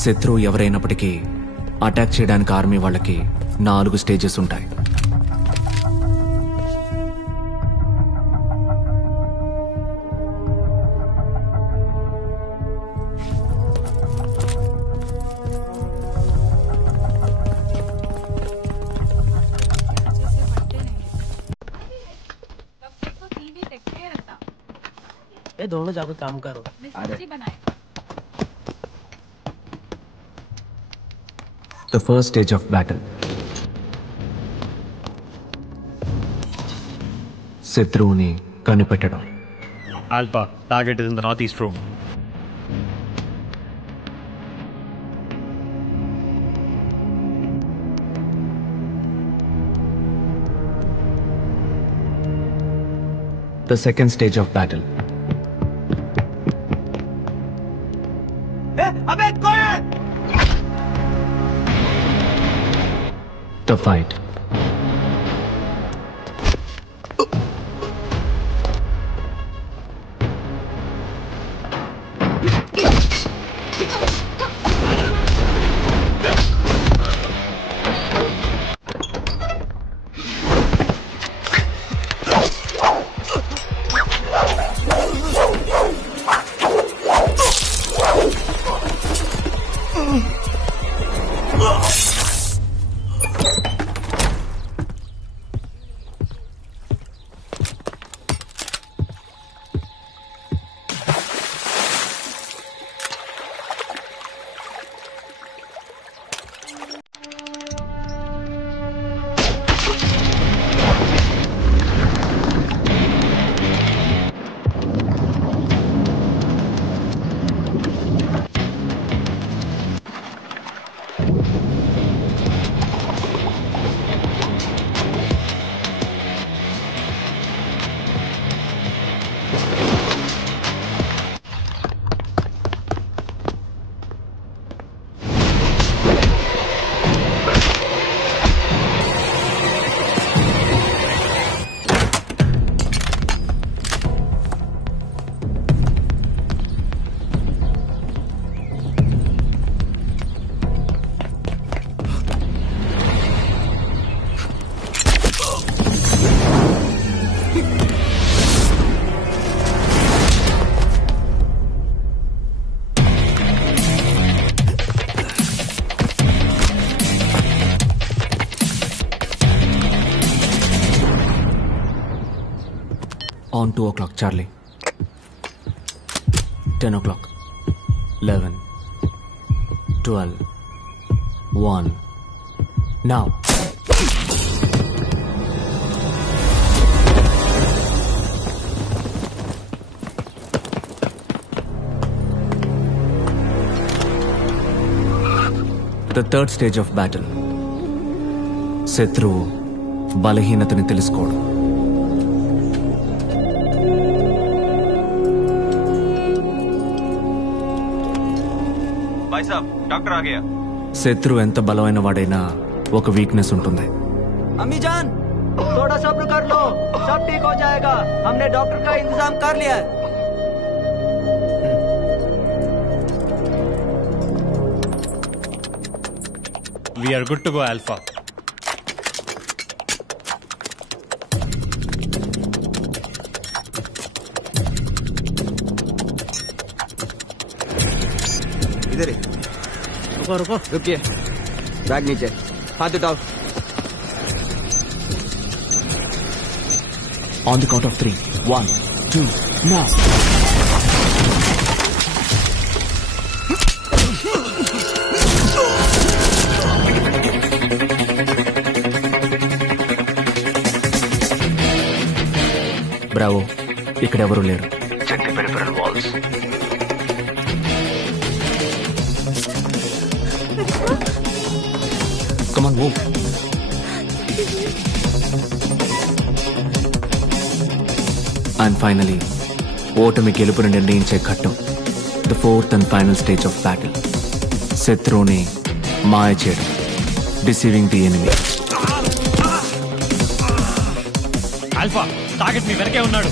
శత్రువు ఎవరైనప్పటికీ అటాక్ చేయడానికి ఆర్మీ వాళ్ళకి 4 స్టేజెస్ ఉంటాయి. दोनों जाकर काम करो. The first stage of battle. శత్రువుని కనిపెట్టడం. Alpha, target is in the northeast room. The second stage of battle. The fight. On 2 o'clock, Charlie. 10 o'clock. 11. 12. 1. Now. The third stage of battle. శత్రువు బలహీనతని తెలుసుకోవడం. भाई साहब डॉक्टर आ गया. శత్రువు ఎంత బలమైన వాడైనా ఒక వీక్నెస్ ఉంటుంది. अम्मी जान थोड़ा सब्र कर लो, सब ठीक हो जाएगा. हमने डॉक्टर का इंतजाम कर लिया है. We are good to go, Alpha. इधर ही. रुको रुकिए. बैग नीचे. हाथ उठाओ. On the count of 3. 1, 2, now. Bravo, ఇక్కడెవరూ లేరు. Check the peripheral walls. Come on move. And finally ఓటమి గెలుపుని నిర్ణయించే ఘట్టం. The fourth and final stage of battle. శత్రువుని మాయ చేయడం. Deceiving the enemy. Alpha, target మీ వెనకే ఉన్నాడు.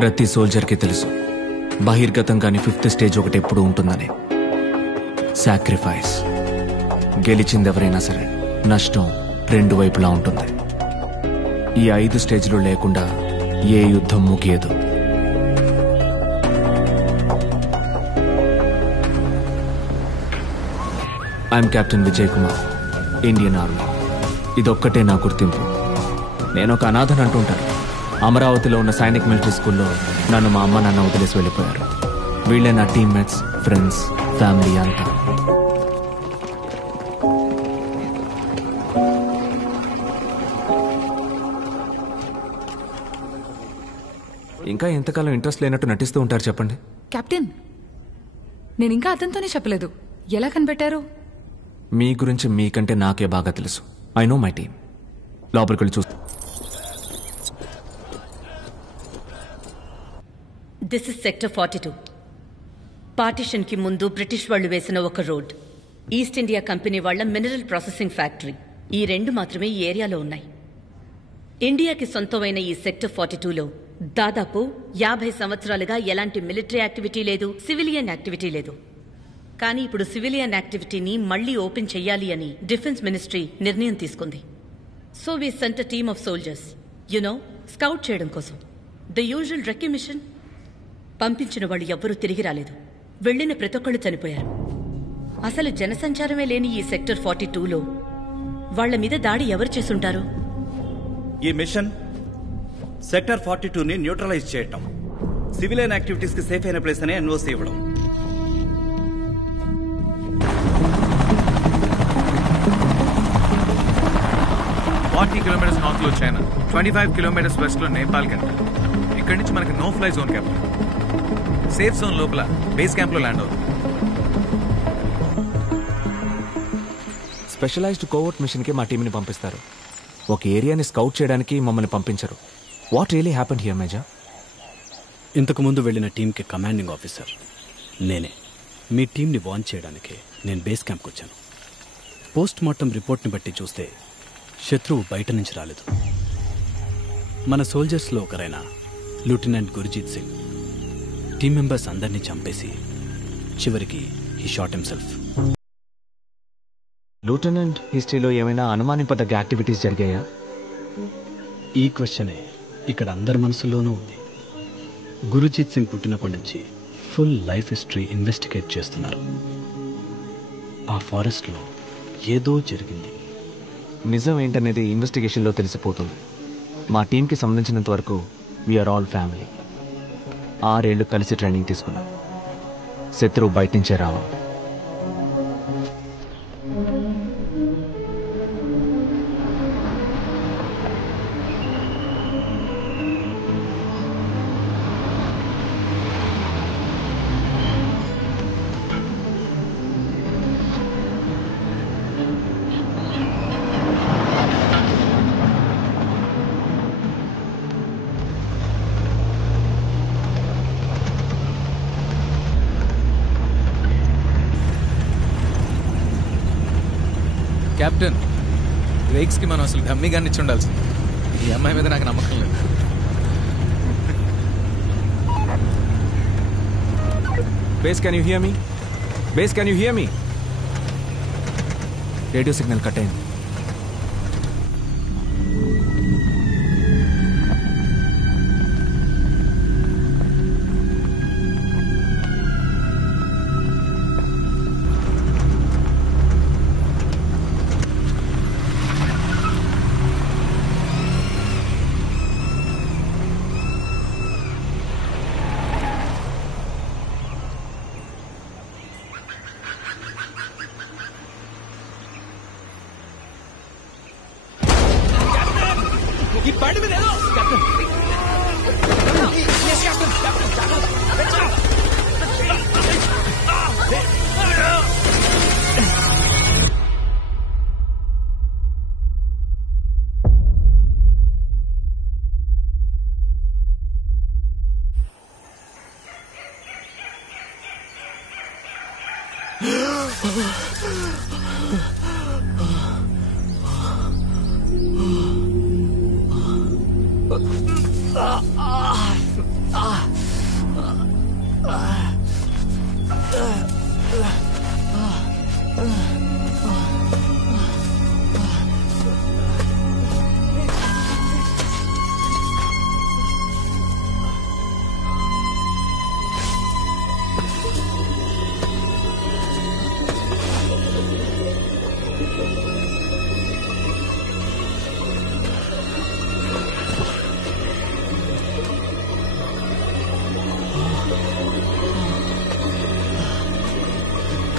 ప్రతి సోల్జర్కి తెలుసు బహిర్గతం కాని 5th స్టేజ్ ఒకటి ఎప్పుడు ఉంటుందని. సాక్రిఫైస్. గెలిచిందెవరైనా సరే నష్టం 2 వైపులా ఉంటుంది. ఈ 5 స్టేజ్లు లేకుండా ఏ యుద్ధం ముగియదు. I'm captain Vijay Kumar, Indian army. ఇదొక్కటే నా గుర్తింపు. నేను ఒక అనాథని అంటుంటాను. అమరావతిలో ఉన్న సైనిక్ మిలిటరీ స్కూల్లో నన్ను మా అమ్మ నాన్న వదిలేసి వెళ్ళిపోయారు. వీళ్ళే నా టీమ్మేట్స్, ఫ్రెండ్స్, ఫ్యామిలీ అంతా. ఇంకా ఎంతకాలం ఇంట్రెస్ట్ లేనట్టు నటిస్తూ ఉంటారు చెప్పండి. కెప్టెన్, నేను ఇంకా అతనితోనే చెప్పలేదు. ఎలా కనిపెట్టారు? మీ గురించి మీకంటే నాకే బాగా తెలుసు. I know my team. లోపలికి వెళ్ళి చూస్తా. This is sector 42. పార్టిషన్ కి ముందు బ్రిటిష్ వాళ్ళు వేసిన ఒక రోడ్. ఈస్ట్ ఇండియా కంపెనీ వాళ్ళ మినరల్ ప్రాసెసింగ్ ఫ్యాక్టరీ. ఈ 2 మాత్రమే ఈ ఏరియాలో ఉన్నాయి. ఇండియాకి సొంతమైన ఈ సెక్టర్ 42లో దాదాపు 50 సంవత్సరాలుగా ఎలాంటి మిలిటరీ యాక్టివిటీ లేదు, సివిలియన్ యాక్టివిటీ లేదు. కానీ ఇప్పుడు సివిలియన్ యాక్టివిటీని మళ్లీ ఓపెన్ చెయ్యాలి అని డిఫెన్స్ మినిస్ట్రీ నిర్ణయం తీసుకుంది. So we sent a team of soldiers, scout చేయడం కోసం. The usual recce mission. పంపించిన వాళ్ళు ఎవ్వరూ తిరిగి రాలేదు. వెళ్లిన ప్రతి ఒక్కళ్ళు చనిపోయారు. అసలు జనసంచారమే లేని ఈ సెక్టర్ 42లో వాళ్ల మీద దాడి ఎవరు చేసుంటారు? ఈ మిషన్ సెక్టర్ 42ని న్యూట్రలైజ్ చేయటం, సివిలియన్ యాక్టివిటీస్ కి సేఫ్ అయిన ప్లేస్ అనే ఎన్ఓసి ఇవ్వడం. kilometers నార్త్ లో చైనా, 25 kilometers వెస్ట్ లో నేపాల్ కి వెళ్తారు. ఇక్కడి నుంచి మనకి no fly zone camp, safe zone లోపల బేస్ క్యాంప్ లో ల్యాండ్ అవుతుంది. స్పెషలైజ్డ్ కోవర్ట్ మిషన్ కి మా టీంని పంపిస్తారు. ఒక ఏరియాని స్కౌట్ చేయడానికి మమ్మల్ని పంపించరు. What really happened here major? ఇంతకు ముందు వెళ్ళిన టీంకి కమాండింగ్ ఆఫీసర్ నేనే. మీ టీంని వార్న్ చేయడానికి నేను బేస్ క్యాంప్కి వచ్చాను. పోస్ట్ మార్టం రిపోర్ట్ని బట్టి చూస్తే శత్రువు బయట నుంచి రాలేదు. మన సోల్జర్స్లో ఒకరైన lieutenant Gurjit Singh team members అందరినీ చంపేసి చివరికి హీ షాట్ హిమ్సెల్ఫ్. లెఫ్టినెంట్ హిస్టరీలో ఏమైనా అనుమానింపదగ్గ యాక్టివిటీస్ జరిగాయా? ఈ క్వశ్చనే ఇక్కడ అందరి మనసుల్లోనూ ఉంది. గురుజీత్ సింగ్ పుట్టినప్పటి నుంచి ఫుల్ లైఫ్ హిస్టరీ ఇన్వెస్టిగేట్ చేస్తున్నారు. ఆ ఫారెస్ట్లో ఏదో జరిగింది. నిజం ఏంటనేది ఇన్వెస్టిగేషన్లో తెలిసిపోతుంది. మా టీంకి సంబంధించినంత వరకు వీఆర్ ఆల్ ఫ్యామిలీ. 6 ఏళ్ళు కలిసి ట్రైనింగ్ తీసుకున్నాం. శత్రువు బయట నుంచే రావాలి. కెప్టెన్, రేక్స్కి మనం అసలు డమ్మీగాన్ని ఇచ్చి ఉండాల్సింది. ఈ అమ్మాయి మీద నాకు నమ్మకం లేదు. Base can you here me? Base can you here me? Radio signal cut అయింది.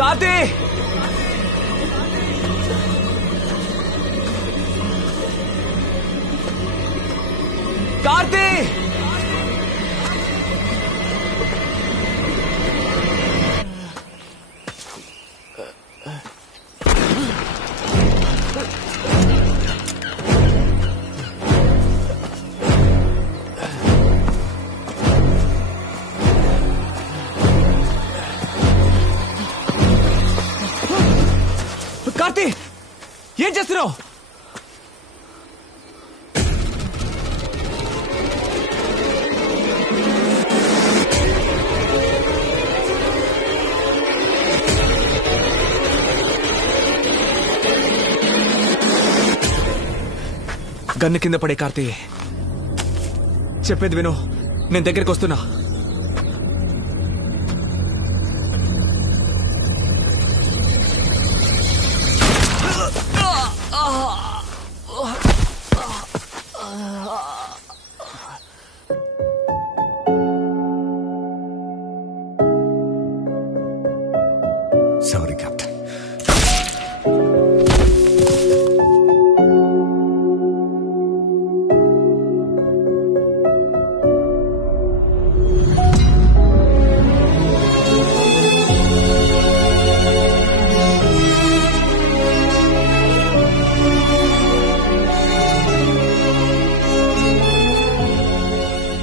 కార్తీ! కార్తీ! కార్తీ, ఏం చేస్తున్నావు? గన్ను కింద పడే కార్తీ, చెప్పేది విను. నేను దగ్గరికి వస్తున్నా. Sorry captain.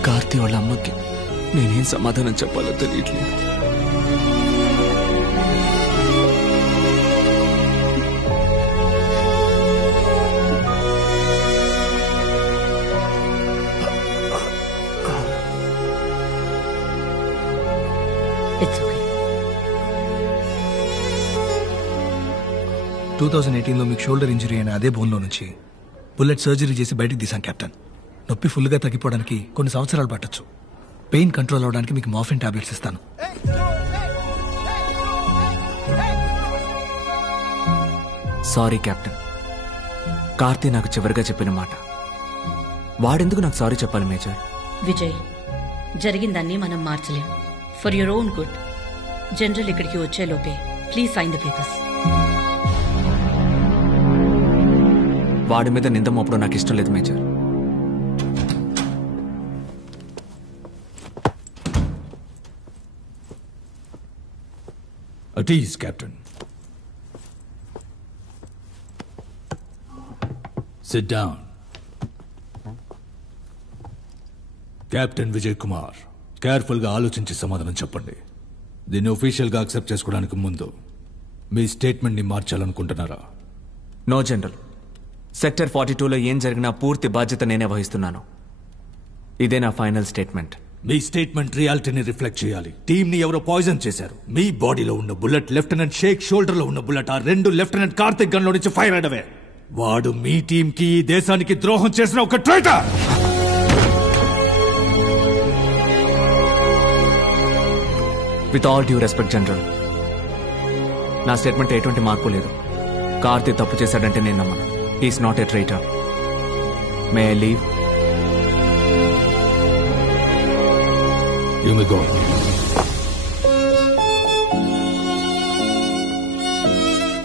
కార్తీ వాళ్ళ అమ్మకి నేనేం సమాధానం చెప్పాలో తెలియట్లేదు. It's okay. 2018లో మీకు షోల్డర్ ఇంజరీ అయిన అదే బోన్లో నుంచి బుల్లెట్ సర్జరీ చేసి బయటికి తీసాం కెప్టెన్. నొప్పి ఫుల్గా తగ్గిపోవడానికి కొన్ని సంవత్సరాలు పట్టొచ్చు. పెయిన్ కంట్రోల్ అవడానికి మీకు మార్ఫిన్ టాబ్లెట్స్ ఇస్తాను. Sorry captain. కార్తీ నాకు చివరిగా చెప్పిన మాట. వాడెందుకు నాకు సారీ చెప్పాలి మేజర్? విజయ్, జరిగిందాన్ని మనం మార్చలేం. For your own good. General ఇక్కడికి వచ్చేలోపే ప్లీజ్ సైన్ ద పేపర్స్. వాడి మీద నింద మోపడం నాకు ఇష్టం లేదు major. At ease, Captain. Sit down. Captain Vijay Kumar, కేర్ఫుల్గా ఆలోచించి సమాధానం చెప్పండి. దీన్ని ఒఫీషియల్గా అక్సెప్ట్ చేసుకోవడానికి ముందు మీ స్టేట్మెంట్ని మార్చాలనుకుంటున్నారా? No general. సెక్టర్ 42లో ఏం జరిగినా పూర్తి బాధ్యత నేనే వహిస్తున్నాను. ఇదే నా ఫైనల్ స్టేట్మెంట్. మీ స్టేట్మెంట్ రియాలిటీని రిఫ్లెక్ట్ చేయాలి. టీంని ఎవరో పాయిజన్ చేశారు. మీ బాడీలో ఉన్న బుల్లెట్ లెఫ్టినెంట్ షేక్ షోల్డర్లో ఉన్న బుల్లెట్ ఆ రెండు లెఫ్టినెంట్ కార్తిక్ గన్లో నుంచి ఫైర్ అయ్యడమే. వాడు మీ టీంకి ఈ దేశానికి ద్రోహం చేసిన ఒక traitor. With all due respect general, నా స్టేట్మెంట్ ఎటువంటి మార్పు లేదు. కార్తీ తప్పు చేశాడంటే నేను నమ్మను. He is not a traitor. May I leave? You may go.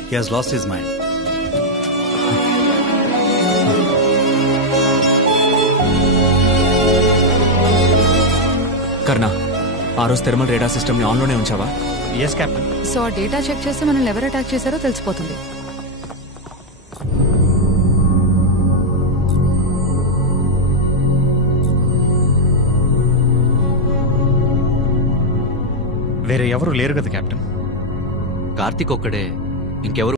He has lost his mind. Karna, ఆ రోజు థెర్మల్ రేడార్ సిస్టమ్ని ఆన్లోనే ఉంచావా? Yes captain. సో ఆ డేటా చెక్ చేస్తే మనల్ని ఎవరు అటాక్ చేశారో తెలిసిపోతుంది. వేరే ఎవరు లేరు కదా కెప్టెన్? కార్తిక్ ఒక్కడే, ఇంకెవరు?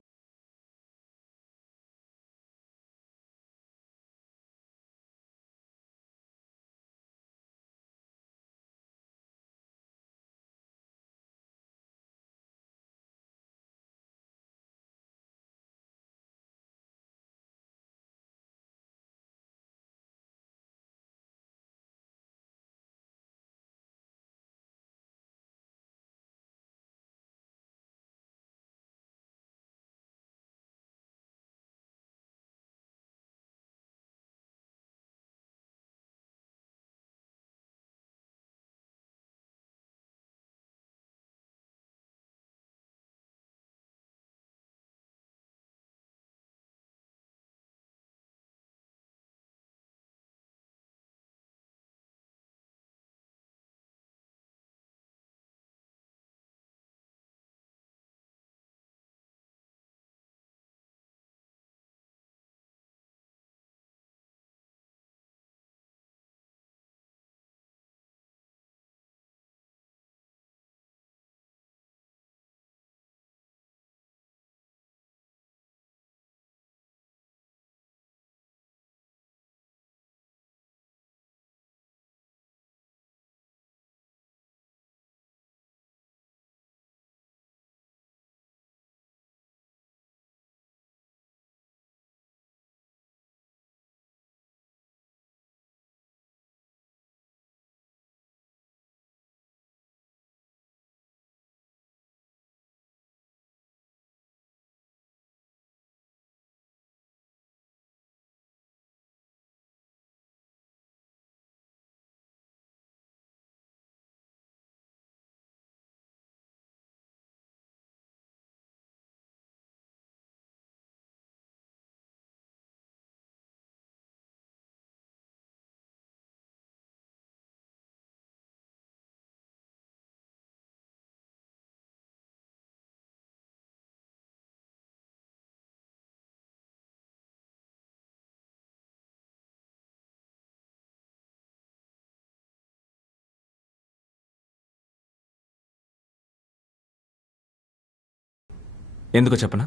ఎందుకు చెప్పనా?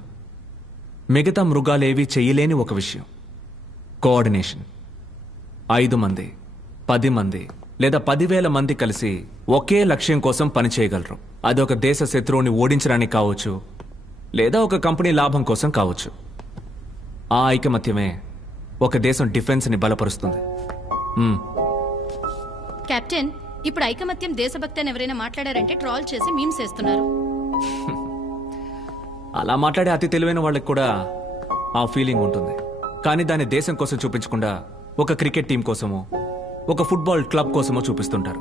మిగతా మృగాలేవి చెయ్యలేని ఒక విషయం, కోఆర్డినేషన్. 5 మంది, 10 మంది, లేదా 10,000 మంది కలిసి ఒకే లక్ష్యం కోసం పనిచేయగలరు. అదొక దేశ శత్రువుని ఓడించడానికి కావచ్చు, లేదా ఒక కంపెనీ లాభం కోసం కావచ్చు. ఆ ఐకమత్యమే ఒక దేశం డిఫెన్స్ని బలపరుస్తుంది. కెప్టెన్, ఇప్పుడు ఐకమత్యం దేశభక్తి అని ఎవరైనా మాట్లాడారంటే ట్రాల్ చేసి మీమ్స్ వేస్తున్నారు. అలా మాట్లాడే అతి తెలివైన వాళ్ళకి కూడా ఆ ఫీలింగ్ ఉంటుంది. కానీ దాన్ని దేశం కోసం చూపించకుండా ఒక క్రికెట్ టీం కోసమో ఒక ఫుట్బాల్ క్లబ్ కోసమో చూపిస్తుంటారు.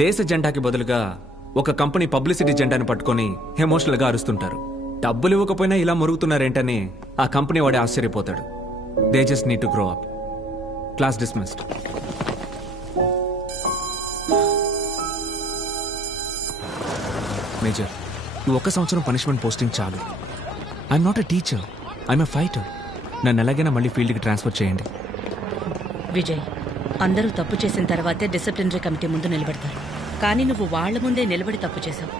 దేశ జెండాకి బదులుగా ఒక కంపెనీ పబ్లిసిటీ జెండాని పట్టుకొని ఎమోషనల్గా అరుస్తుంటారు. డబ్బులు ఇవ్వకపోయినా ఇలా మురుగుతున్నారేంటని ఆ కంపెనీ వాడే ఆశ్చర్యపోతాడు. They just need to grow up. Class dismissed. Major, ఈ 1 సంవత్సరం పనిష్మెంట్ పోస్టింగ్ చాలు. I'm not a teacher, I'm a fighter. నన్ను ఎలాగైనా మళ్ళీ ఫీల్డ్కి ట్రాన్స్ఫర్ చేయండి. విజయ్, అందరూ తప్పు చేసిన తర్వాతే డిసిప్లినరీ కమిటీ ముందు నిలబడతారు. కానీ నువ్వు వాళ్ల ముందే నిలబడి తప్పు చేశావు.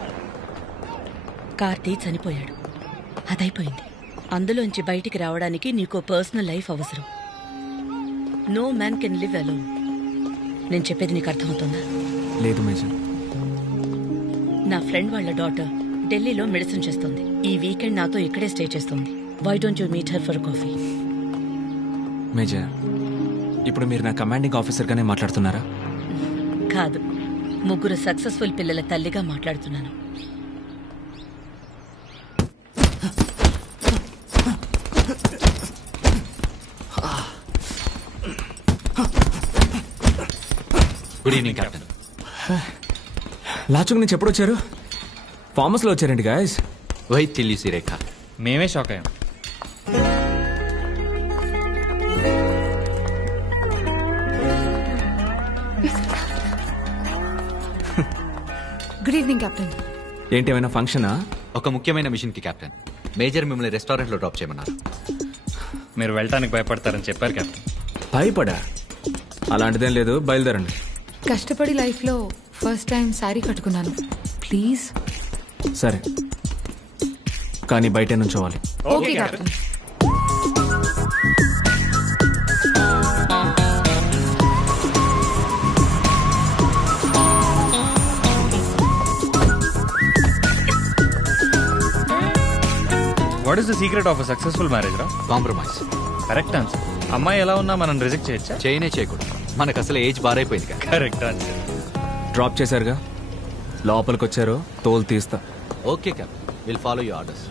కార్తీ చనిపోయాడు, అదైపోయింది. అందులోంచి బయటికి రావడానికి నీకో పర్సనల్ లైఫ్ అవసరం. No man can live alone. నేను చెప్పేది నీకు అర్థమవుతుందా? లేదు మేజర్. నా ఫ్రెండ్ వాళ్ళ డాటర్ ఢిల్లీలో మెడిసిన్ చేస్తుంది. ఈ వీకెండ్ నాతో ఇక్కడే స్టే చేస్తుంది. Why don't you meet her for coffee? Major, ఇప్పుడు మీరు నా కమాండింగ్ ఆఫీసర్గానే మాట్లాడుతున్నారా? కాదు, 3 సక్సెస్ఫుల్ పిల్లల తల్లిగా మాట్లాడుతున్నాను. Good evening captain. లాచుక్ నుంచి ఎప్పుడు వచ్చారు? ఫార్మస్ లో వచ్చారండి గాయస్. వైట్ టిల్ సీ రేఖ. మేమే షాక్ అయ్యాం. Good evening captain. ఏంటి, ఏమైనా ఫంక్షనా? ఒక ముఖ్యమైన మిషన్ కి కెప్టెన్. మేజర్ మిమ్మల్ని రెస్టారెంట్ లో డ్రాప్ చేయమన్నారు. మీరు వెళ్ళటానికి భయపడతారని చెప్పారు కెప్టెన్. భయపడా? అలాంటిదేం లేదు, బయలుదేరండి. కష్టపడి లైఫ్లో ఫస్ట్ టైం శారీ కట్టుకున్నాను. ప్లీజ్. సరే, కానీ బయట నుంచోవాలి. Okay captain. What is the secret of a successful marriage రా? కాంప్రమైజ్. Correct answer. అమ్మాయి ఎలా ఉన్నా మనం రిజెక్ట్ చేయొచ్చా? చేయకూడదు. మనకు అసలు ఏజ్ బారైపోయింది కదా. Correct answer. డ్రాప్ చేశారుగా, లోపలికి వచ్చారు, తోలు తీస్తా. Okay captain, will follow your orders.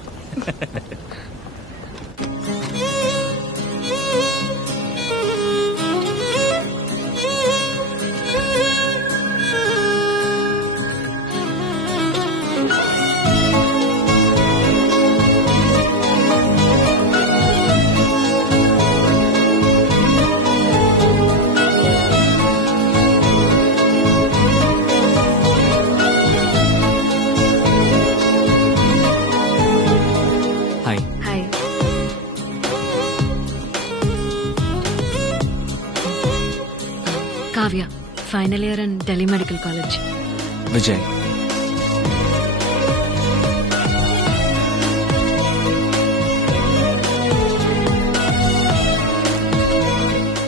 Kavya, final year and Delhi medical college. Vijay.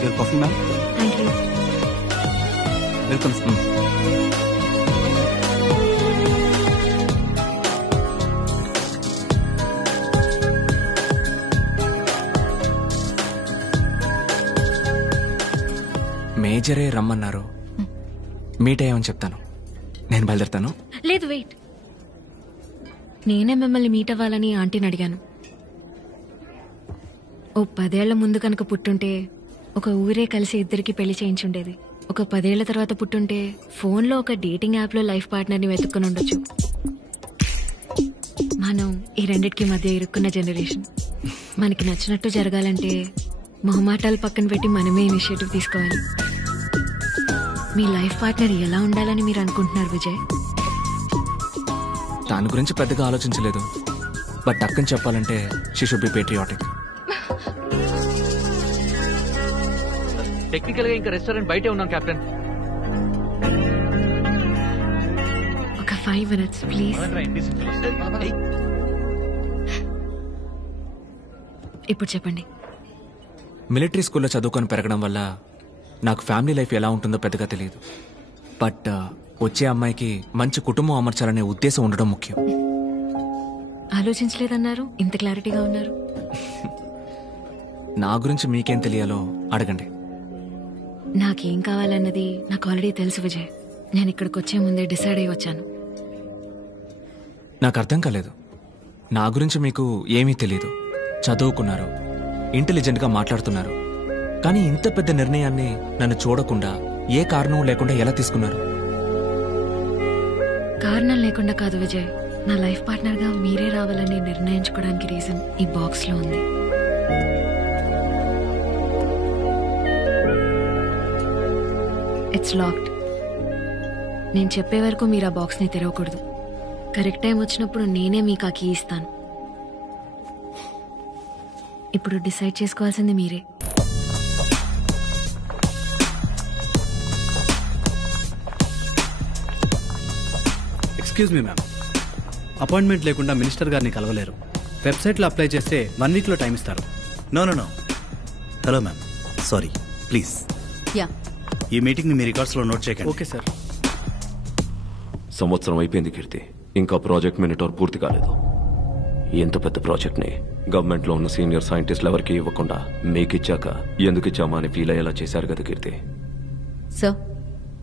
Your coffee, ma'am. Thank you. Welcome. మేజరే రమ్మన్నారు, మీట్ అయ్యామని చెప్తాను. నేను బయలుదేరుతాను. లేదు, వెయిట్. నేనే మిమ్మల్ని మీట్ అవ్వాలని ఆంటీని అడిగాను. ఓ 10 ఏళ్ల ముందు కనుక పుట్టుంటే ఒక ఊరే కలిసి ఇద్దరికి పెళ్లి చేయించుండేది. ఒక 10 ఏళ్ల తర్వాత పుట్టుంటే ఫోన్లో ఒక డేటింగ్ యాప్లో లైఫ్ పార్ట్నర్ని వెతుక్కుని ఉండొచ్చు. మనం ఈ రెండిటికి మధ్య ఇరుక్కున్న జనరేషన్. మనకి నచ్చినట్టు జరగాలంటే మొహమాటాలు పక్కన పెట్టి మనమే ఇనిషియేటివ్ తీసుకోవాలి. మీ లైఫ్ పార్ట్నర్ ఎలా ఉండాలని మీరు అనుకుంటున్నారు విజయ్? దాని గురించి పెద్దగా ఆలోచించలేదు, బట్ టక్కని చెప్పాలంటే she should be patriotic. Technical గా ఇంకా రెస్టారెంట్ బయటే ఉన్నాం కెప్టెన్. ఒక 5 minutes ప్లీజ్. ఇప్పుడు చెప్పండి. మిలిటరీ స్కూల్లో చదువుకొని పెరగడం వల్ల నాకు ఫ్యామిలీ లైఫ్ ఎలా ఉంటుందో పెద్దగా తెలియదు. బట్ వచ్చే అమ్మాయికి మంచి కుటుంబం అమర్చాలనే ఉద్దేశం ఉండడం ముఖ్యం. ఆలోచించలేదన్నారు, ఇంత క్లారిటీగా ఉన్నారు. నా గురించి మీకేం తెలియాలో అడగండి. నాకేం కావాలన్నది నాకు ఆల్రెడీ తెలుసు విజయ్. నేను ఇక్కడికి వచ్చే ముందే డిసైడ్ అయ్యి వచ్చాను. నాకు అర్థం కాలేదు. నా గురించి మీకు ఏమీ తెలీదు. చదువుకున్నారు, ఇంటెలిజెంట్గా మాట్లాడుతున్నారు. కానీ ఇంత పెద్ద నిర్ణయాన్ని నన్ను చూడకుండా ఏ కారణం లేకుండా ఎలా తీసుకున్నారు? కారణం లేకుండా కాదు విజయ్. నా లైఫ్ పార్ట్నర్గా మీరే రావాలని నిర్ణయించుకోవడానికి రీజన్ ఈ బాక్స్లో ఉంది. It's locked. నేను చెప్పే వరకు మీరు ఆ బాక్స్ని తెరవకూడదు. కరెక్ట్ టైం వచ్చినప్పుడు నేనే మీకు ఆ కీ ఇస్తాను. ఇప్పుడు డిసైడ్ చేసుకోవాల్సింది మీరే. ఎక్స్క్యూజ్ మీ మ్యామ్, అపాయింట్మెంట్ లేకుండా మినిస్టర్ గారిని కలవలేరు. వెబ్సైట్లో అప్లై చేస్తే 1 వీక్లో టైం ఇస్తారు. No. Hello ma'am, sorry, please. Ya, ఈ మీటింగ్ని మీ రికార్డ్స్లో నోట్ చేయకండి. Okay sir. సంవత్సరం అయిపోయింది కీర్తి, ఇంకా ప్రాజెక్ట్ మినిటార్ పూర్తి కాలేదు. ఎంత పెద్ద ప్రాజెక్ట్ని గవర్నమెంట్లో ఉన్న సీనియర్ సైంటిస్టులు ఎవరికి ఇవ్వకుండా మీకిచ్చాక ఎందుకు ఇచ్చామా అని ఫీల్ అయ్యేలా చేశారు కదా కీర్తి. సార్,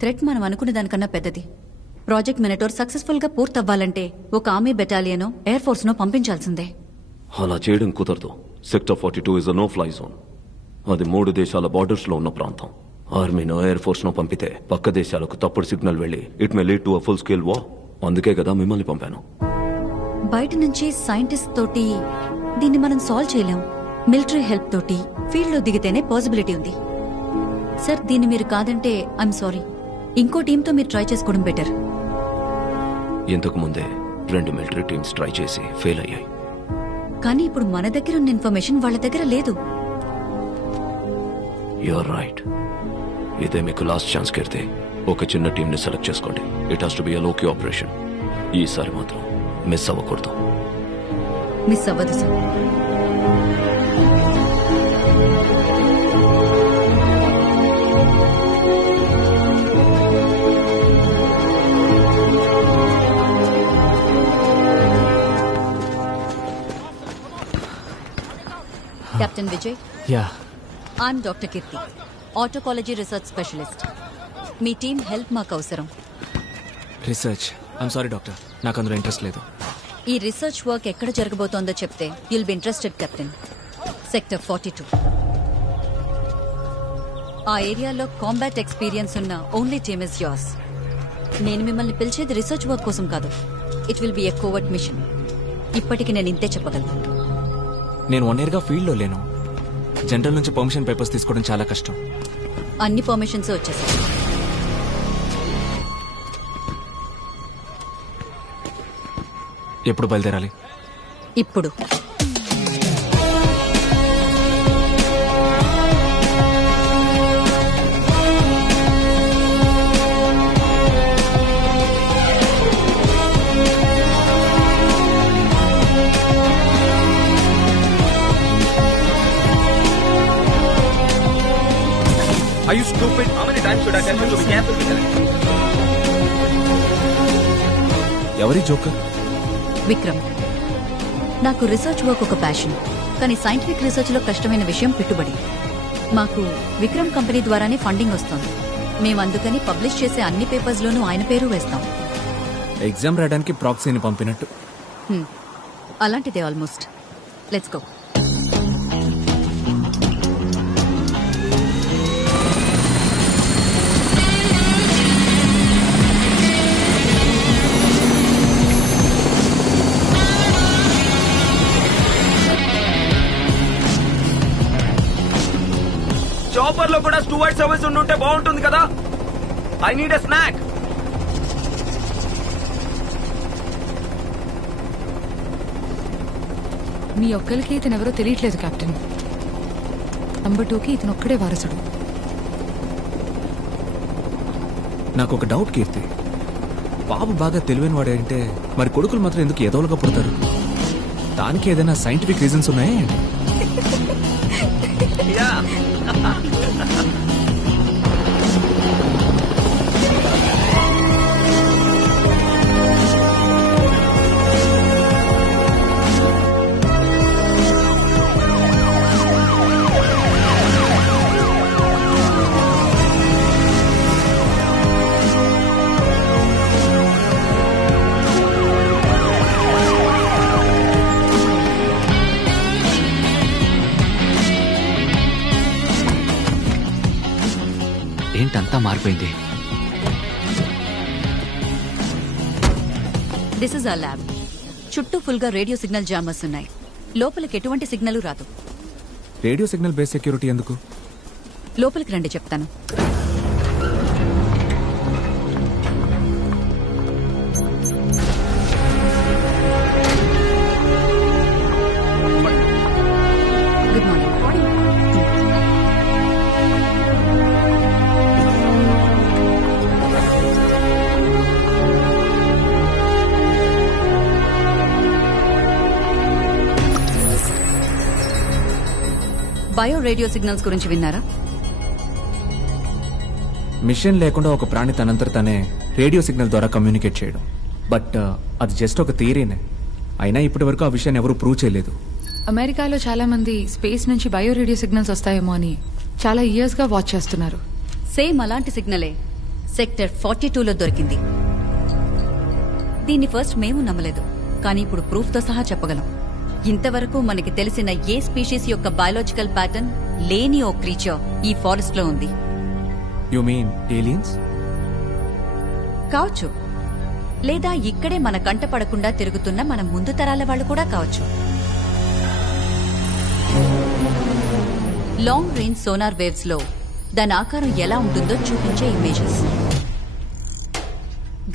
థ్రెట్ మనం అనుకునే దానికన్నా పెద్దది. ప్రాజెక్ట్ మినిటోర్ సక్సెస్ఫుల్ గా పూర్తవ్వాలంటే ఒక ఆర్మీ బెటాలియనో ఎయిర్ ఫోర్స్ నో పంపించాల్సిందే. అలా చేయడం కుదరదు. Sector 42 is a no fly zone. అది 3 దేశాల బార్డర్స్ లో ఉన్న ప్రాంతం. ఆర్మీనో ఎయిర్ ఫోర్స్ నో పంపితే పక్క దేశాలకు తప్పుడు సిగ్నల్ వెళ్లి it may lead to a full scale war. అందుకే కదా మిమ్మల్ని పంపాను. బయట నుంచి సైంటిస్ట్ తోటి దీన్ని మనం సాల్వ్ చేయలేం. మిలిటరీ హెల్ప్ తోటి ఫీల్డ్ లో దిగితేనే పాసిబిలిటీ ఉంది. సార్, దీన్ని మీరు కాదంటే ఐఎమ్ సారీ. ఇంకో టీంతో మీరు ట్రై చేసుకోవడం బెటర్. ఇంతకు ముందే 2 మిలిటరీ టీమ్స్ ట్రై చేసి ఫెయిల్ అయ్యాయి. కానీ ఇప్పుడు మన దగ్గర ఉన్న ఇన్ఫర్మేషన్ వాళ్ళ దగ్గర లేదు. You're right. ఇదే మీకు లాస్ట్ ఛాన్స్ కీర్తి. ఒక చిన్న టీంని సెలెక్ట్ చేసుకోండి. It has to be a low key operation. ఈసారి మాత్రం మిస్ అవ్వకూడదు. మిస్ అవ్వదు sir. Captain Vijay. Yeah. I'm doctor Keerthi, oncology research specialist. మీ టీం హెల్ప్ మాకు అవసరం. రీసెర్చ్? ఐఎమ్ సారీ డాక్టర్, నాకు అందులో ఇంట్రెస్ట్ లేదు. ఈ రీసెర్చ్ వర్క్ ఎక్కడ జరగబోతోందో చెప్తే you'll be interested captain. Sector 42. ఆ ఏరియాలో కాంబాట్ ఎక్స్పీరియన్స్ ఉన్న ఓన్లీ టీమ్ ఇస్ యోర్స్. నేను మిమ్మల్ని పిలిచేది రీసెర్చ్ వర్క్ కోసం కాదు. It will be a covert mission. ఇప్పటికి నేను ఇంతే చెప్పగలను. నేను 1 yearగా ఫీల్డ్లో లేను. జనరల్ నుంచి పర్మిషన్ పేపర్స్ తీసుకోవడం చాలా కష్టం. అన్ని పర్మిషన్స్ వచ్చేసాయి. ఎప్పుడు బయలుదేరాలి? ఇప్పుడు. Are you stupid? How many times should I tell you to be careful with that? ఎవరి జోకర్? విక్రమ్. నాకు రీసెర్చ్ వర్క్ ఒక ప్యాషన్, కానీ సైంటిఫిక్ రీసెర్చ్ లో కష్టమైన విషయం పెట్టుబడి. మాకు విక్రమ్ కంపెనీ ద్వారానే ఫండింగ్ వస్తుంది. మేము అందుకని పబ్లిష్ చేసే అన్ని పేపర్స్ లోనూ ఆయన పేరు వేస్తాం. ఎగ్జామ్ రాయడానికి ప్రాక్సీని పంపినట్టు. అలాంటిదే ఆల్మోస్ట్. Let's go. చాపర్ లో కూడా స్టూవర్డ్ సర్వీస్ ఉండుంటే బాగుంటుంది కదా. I need a snack. మీ ఒక్కరికి ఇతను ఎవరో తెలియట్లేదు కెప్టెన్. నంబర్ 2కి ఇతను ఒక్కడే వారసుడు. నాకు ఒక డౌట్ కీర్తి. బాబు బాగా తెలివైన వాడే అంటే మరి కొడుకులు మాత్రం ఎందుకు ఎదవలుగా పుడతారు? దానికి ఏదైనా సైంటిఫిక్ రీజన్స్ ఉన్నాయా? అయిపోయింది. దిస్ ఇస్ ఆ ల్యాబ్. చుట్టూ ఫుల్గా రేడియో సిగ్నల్ జామర్స్ ఉన్నాయి. లోపలికి ఎటువంటి సిగ్నల్ రాదు. రేడియో సిగ్నల్ బేస్ సెక్యూరిటీ ఎందుకు? లోపలికి రండి చెప్తాను. Good morning. Bio radio signals గురించి విన్నారా? మిషన్ లేకుండా ఒక ప్రాణి తనంతట తనే రేడియో సిగ్నల్ ద్వారా కమ్యూనికేట్ చేయడం. బట్ అది జస్ట్ ఒక థియరీనే. అయినా ఇప్పటి వరకు ఆ విషయాన్ని ఎవరూ ప్రూవ్ చేయలేదు. అమెరికాలో చాలా మంది స్పేస్ నుంచి బయో రేడియో సిగ్నల్స్ వస్తాయేమో అని చాలా ఇయర్స్ గా వాచ్ చేస్తున్నారు. సేమ్ అలాంటి సిగ్నలే సెక్టర్ 42లో దొరికింది. దీన్ని ఫస్ట్ మేము నమ్మలేదు, కానీ ఇప్పుడు ప్రూఫ్ తో సహా చెప్పగలం. ఇంతవరకు మనకి తెలిసిన ఏ స్పీషీస్ యొక్క బయాలజికల్ ప్యాటర్న్ లేని ఓ క్రీచర్ ఈ ఫారెస్ట్ లో ఉంది. You mean aliens? కావచ్చు, లేదా ఇక్కడే మన కంట పడకుండా తిరుగుతున్న మన ముందు తరాల వాళ్ళు కూడా కావచ్చు. లాంగ్ రేంజ్ సోనార్ వేవ్స్ లో దాని ఆకారం ఎలా ఉంటుందో చూపించే ఇమేజెస్.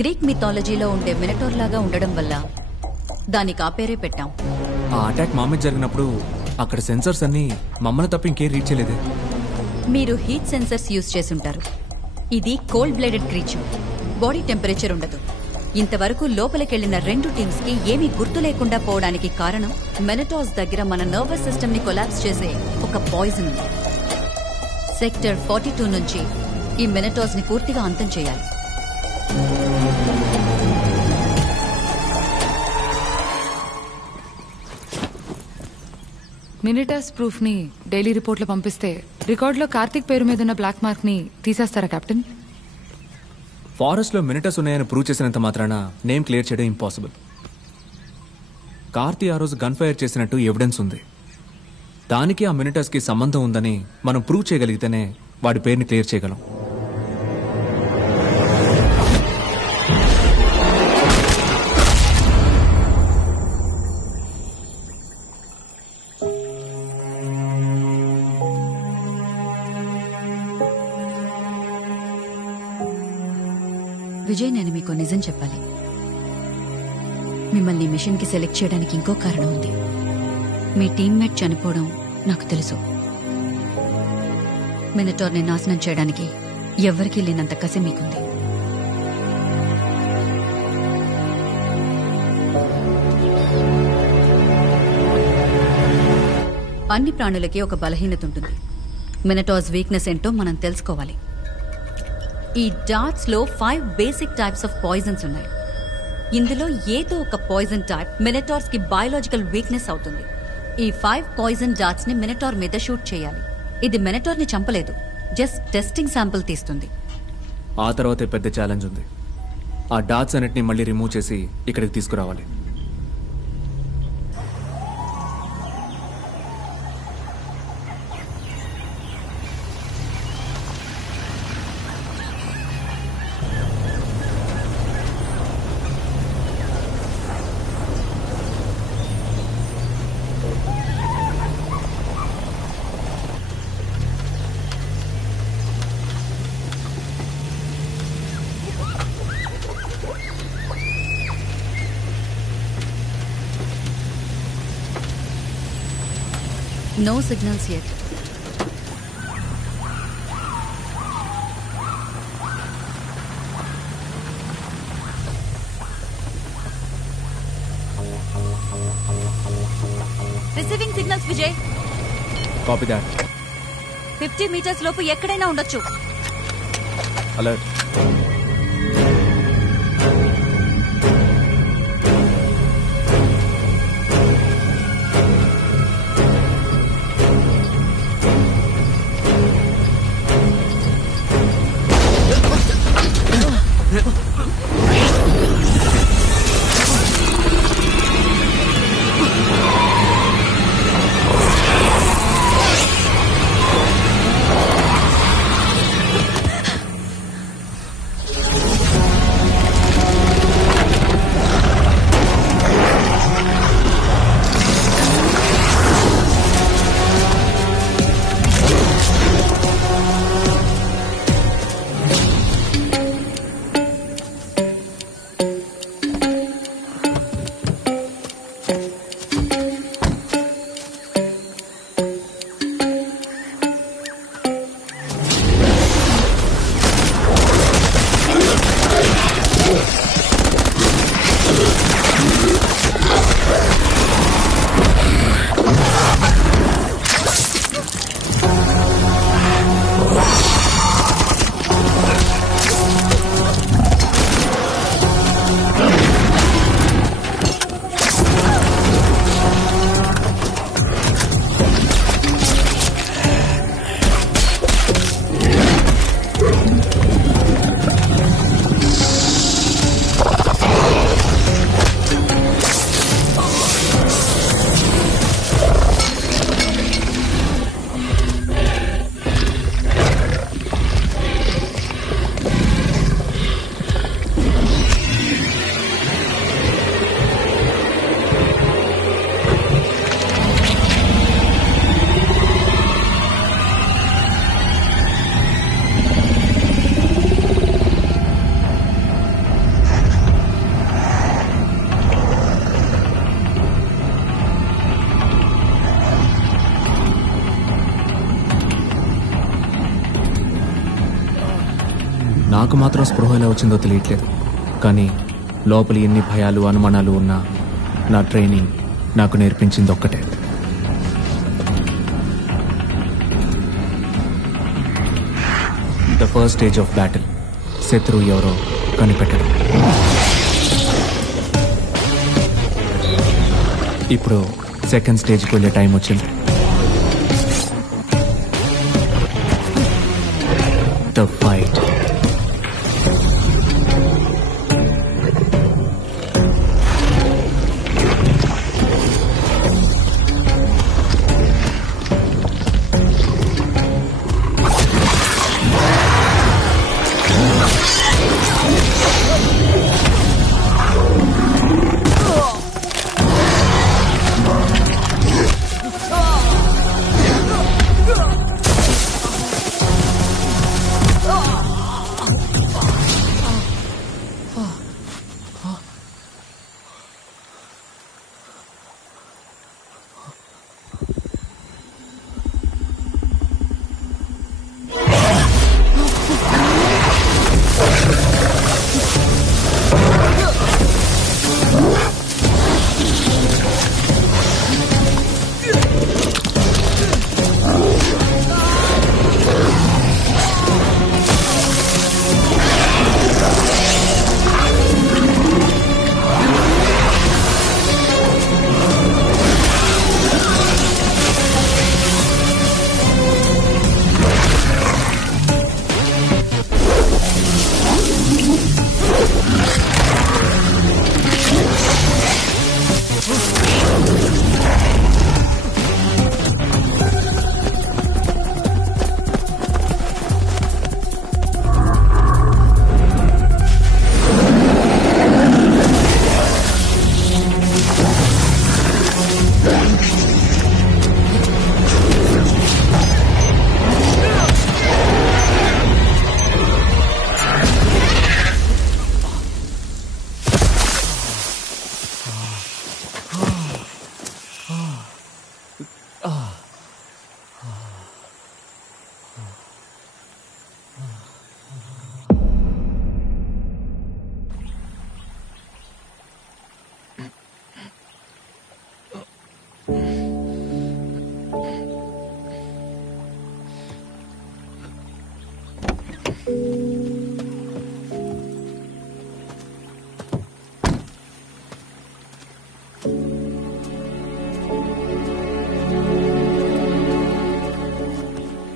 గ్రీక్ మిథాలజీలో ఉండే మినటోర్ లాగా ఉండడం వల్ల దానికి ఆ పేరే పెట్టాం. ఆ అటాక్ మా మీద జరిగినప్పుడు అక్కడ సెన్సర్స్ అన్ని మమ్మల్ని తప్ప ఇంకేం రీచ్ చేయలేదే. మీరు హీట్ సెన్సర్స్ యూజ్ చేసుంటారు. ఇది cold blooded creature. Body temperature ఉండదు. ఇంతవరకు లోపలికెళ్లిన 2 టీమ్స్ కి ఏమీ గుర్తు లేకుండా పోవడానికి కారణం మెనటాస్ దగ్గర మన నర్వస్ సిస్టమ్ ని కొలాప్స్ చేసే ఒక పాయిజన్ ఉంది. సెక్టర్ 42 నుంచి ఈ మెనటాస్ ని పూర్తిగా అంతం చేయాలి. మినిటాస్ ప్రూఫ్ ని డైలీ రిపోర్ట్ లో పంపిస్తే రికార్డ్ లో కార్తిక్ పేరు మీద ఉన్న బ్లాక్ మార్క్ ని తీసేస్తారా కెప్టెన్? ఫారెస్ట్ లో మినిటస్ ఉన్నాయని ప్రూవ్ చేసినంత మాత్రాన నేమ్ క్లియర్ చేయడం ఇంపాసిబుల్. కార్తీ ఆ రోజు గన్ ఫైర్ చేసినట్టు ఎవిడెన్స్ ఉంది. దానికి ఆ మినిటస్ కి సంబంధం ఉందని మనం ప్రూవ్ చేయగలిగితేనే వాడి పేరుని క్లియర్ చేయగలం. విజయ్, నేను మీకు నిజం చెప్పాలి. మిమ్మల్ని మిషన్ కి సెలెక్ట్ చేయడానికి ఇంకో కారణం ఉంది. మీ టీమ్మేట్ చనిపోవడం నాకు తెలుసు. మినటార్ని నాశనం చేయడానికి ఎవ్వరికీ లేనంత కసి మీకుంది. అన్ని ప్రాణులకి ఒక బలహీనత ఉంటుంది. మినటార్స్ వీక్నెస్ ఏంటో మనం తెలుసుకోవాలి. ఈ డార్ట్స్ లో 5 బేసిక్ టైప్స్ ఆఫ్ పాయిజన్స్ ఉన్నాయి. ఇందులో ఏదో ఒక పాయిజన్ టైప్ మినటార్స్ కి బయాలజికల్ వీక్నెస్ అవుతుంది. ఈ 5 పాయిజన్ డార్ట్స్ ని మినటార్ మీద షూట్ చేయాలి. ఇది మినటార్ ని చంపలేదు, జస్ట్ టెస్టింగ్ శాంపుల్ తీస్తుంది. ఆ తర్వాతే పెద్ద ఛాలెంజ్ ఉంది. ఆ డాట్స్ అన్నిటిని మళ్ళీ రిమూవ్ చేసి ఇక్కడికి తీసుకురావాలి. No signals yet. Receiving signals, Vijay. Copy that. 50 meters లోపు ఎక్కడైనా ఉండొచ్చు. Alert. నాకు మాత్రం స్పృహ ఎలా వచ్చిందో తెలియట్లేదు. కానీ లోపల ఎన్ని భయాలు అనుమానాలు ఉన్నా నా ట్రైనింగ్ నాకు నేర్పించింది ఒక్కటే. The first stage of battle, శత్రువు ఎవరో కనిపెట్టడం. ఇప్పుడు సెకండ్ స్టేజ్కి వెళ్ళే టైం వచ్చింది. The fight.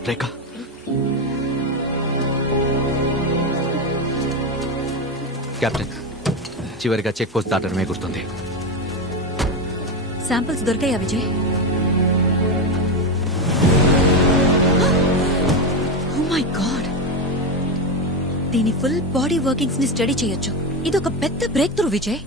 రేఖ, కెప్టెన్, చివరిగా చెక్ పోస్ట్ దాటడమే గుర్తుంది. శాంపిల్స్ దొరికాయా విజయ్? ఓ మై గాడ్, దీని ఫుల్ బాడీ వర్కింగ్స్ ని స్టడీ చేయొచ్చు. ఇది ఒక పెద్ద బ్రేక్ త్రూ విజయ్.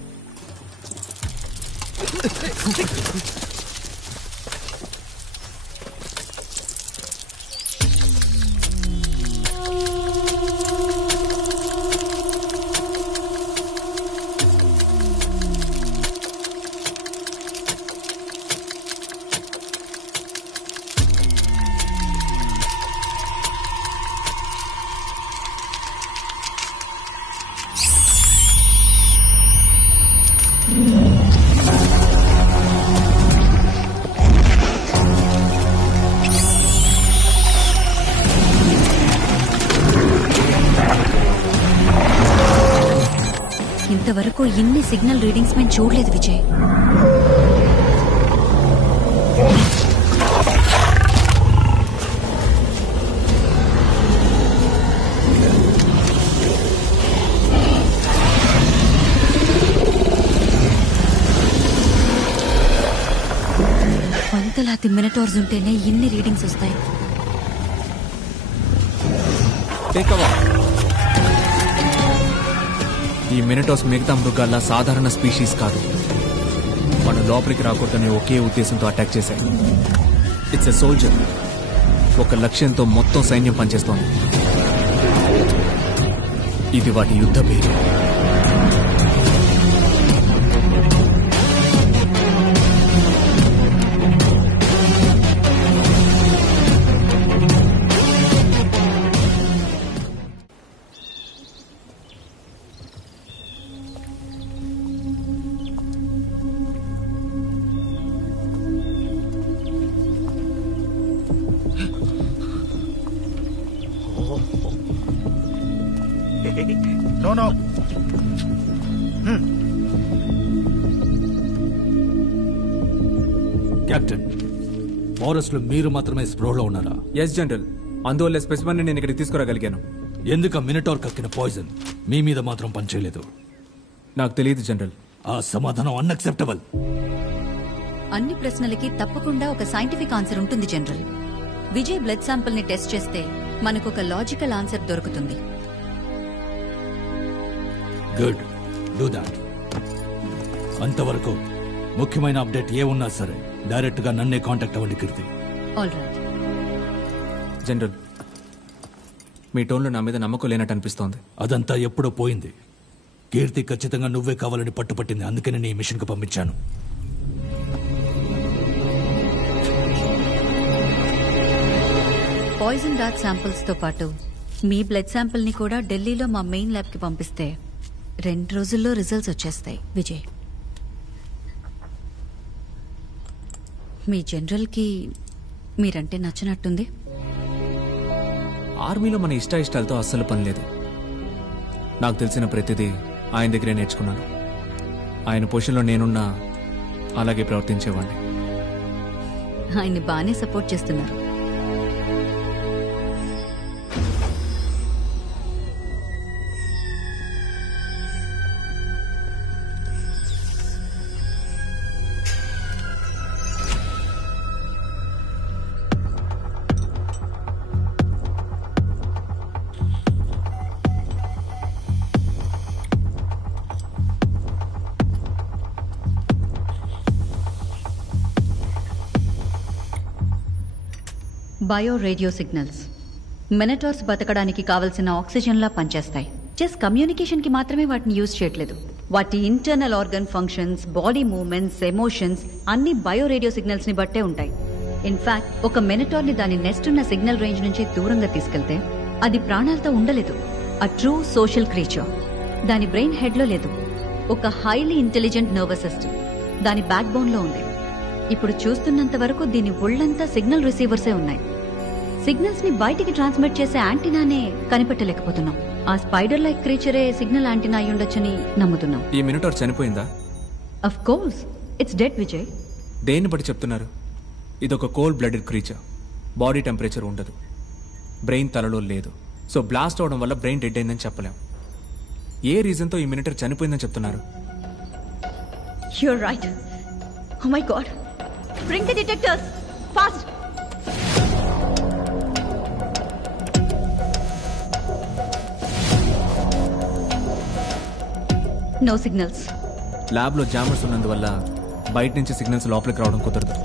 ఇంతవరకు ఇన్ని సిగ్నల్ రీడింగ్స్ మేము చూడలేదు విజయ్. వందలాది మినిటార్స్ ఉంటేనే ఇన్ని రీడింగ్స్ వస్తాయి. ఈ మినిటాస్ మిగతా మృగాల సాధారణ స్పీషీస్ కాదు. మన లోపలికి రాకూడదనే ఒకే ఉద్దేశంతో అటాక్ చేశాయి. It's a soldier. ఒక లక్ష్యంతో మొత్తం సైన్యం పనిచేస్తోంది. ఇది వాటి యుద్ధ పేరు. కెప్టెన్, ఫారెస్ట్ లో మీరు మాత్రమే స్ప్రోలో ఉన్నారా? ఎస్ జనరల్, అందువల్ల స్పెసిమన్ నేను ఇక్కడికి తీసుకురాగలిగాను. ఎందుకు మినటార్ కక్కిన పాయిజన్ మీ మీద మాత్రం పనిచేయలేదు? నాకు తెలియదు జనరల్. ఆ సమాధానం అన్అక్సెప్టబుల్. అన్ని ప్రశ్నలకి తప్పకుండా ఒక సైంటిఫిక్ ఆన్సర్ ఉంటుంది జనరల్. విజయ్ బ్లడ్ శాంపిల్ ని టెస్ట్ చేస్తే మనకు ఒక లాజికల్ ఆన్సర్ దొరుకుతుంది. Good, do that. అంతవరకు ముఖ్యమైన అప్డేట్ ఏ ఉన్నా సరే డైరెక్ట్ గా నన్నే కాంటాక్ట్ అవ్వండి కీర్తి. All right. జనరల్, మీ టోన్లో నా మీద నమ్మకం లేనట్టు అనిపిస్తోంది. అదంతా ఎప్పుడో పోయింది. కీర్తి ఖచ్చితంగా నువ్వే కావాలని పట్టుపట్టింది, అందుకని నీ మిషన్ కు పంపించాను. పాయిజన్ డాట్ శాంపిల్స్ తో పాటు మీ బ్లడ్ శాంపిల్ ని కూడా ఢిల్లీలో మా మెయిన్ ల్యాబ్ కి పంపిస్తే 2 రోజుల్లో రిజల్ట్స్ వచ్చేస్తాయి. విజయ్, మీ జనరల్ కి మీరంటే నచ్చినట్టుంది. ఆర్మీలో మన ఇష్టాయిష్టాలతో అస్సలు పని లేదు. నాకు తెలిసిన ప్రతిదీ ఆయన దగ్గరే నేర్చుకున్నాను. ఆయన పొజిషన్లో నేనున్నా అలాగే ప్రవర్తించేవాడిని. ఆయన్ని బాగానే సపోర్ట్ చేస్తున్నారు. బయో రేడియో సిగ్నల్స్ మినటార్స్ బతకడానికి కావలసిన ఆక్సిజన్లా పనిచేస్తాయి. జస్ట్ కమ్యూనికేషన్ కి మాత్రమే వాటిని యూజ్ చేయట్లేదు. వాటి internal organ functions, body movements, emotions అన్ని బయో రేడియో సిగ్నల్స్ ని బట్టే ఉంటాయి. ఇన్ఫాక్ట్ ఒక మినటార్ ని దాని నెస్ట్ ఉన్న సిగ్నల్ రేంజ్ నుంచి దూరంగా తీసుకెళ్తే అది ప్రాణాలతో ఉండలేదు. A true social creature. దాని బ్రెయిన్ హెడ్ లో లేదు, ఒక హైలీ ఇంటెలిజెంట్ నర్వస్ సిస్టమ్ దాని బ్యాక్ బోన్ లో ఉంది. ఇప్పుడు చూస్తున్నంత వరకు దీని ఒళ్లంతా సిగ్నల్ రిసీవర్సే ఉన్నాయి. సిగ్నల్స్ ని బయటికి ట్రాన్స్మిట్ చేసే యాంటీనానే కనిపెట్టలేకపోతున్నాం. ఆ స్పైడర్ లైక్ క్రీచరే సిగ్నల్ యాంటీనా అయి ఉండొచ్చని నమ్ముతున్నాం. ఈ మినటార్ చనిపోయిందా? Of course, it's dead Vijay. దేన్ని బట్టి చెప్తున్నారు? ఇదొక cold blooded creature. Body temperature ఉండదు, బ్రెయిన్ తలలో లేదు. సో బ్లాస్ట్ అవడం వల్ల బ్రెయిన్ డెడ్ అయిందని చెప్పలేం. ఏ రీజన్తో ఈ మినటార్ చనిపోయిందని చెప్తున్నారు? You're right. Oh my God. Bring the detectors. Fast. No signals. ల్యాబ్లో జామర్స్ ఉన్నందువల్ల బయట నుంచి సిగ్నల్స్ లోపలికి రావడం కుదరదు.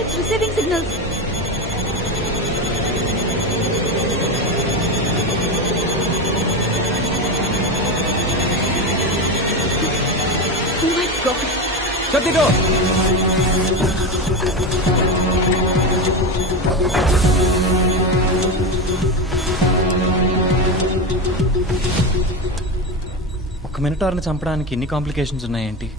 It's receiving signals. Oh my God. Shut the door. ఒక మినటార్ని చంపడానికి ఎన్ని కాంప్లికేషన్స్ ఉన్నాయేంటి?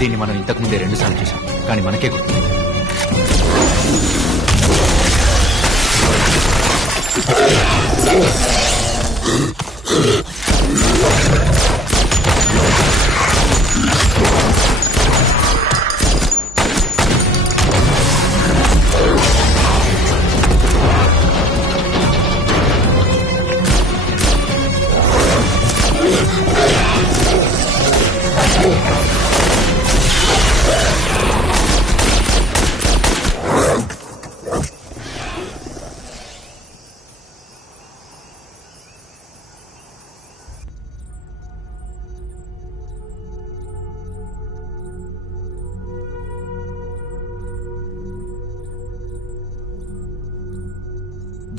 దీన్ని మనం ఇంతకు ముందే 2 సార్లు చూసాం, కానీ మనకే గుర్తు.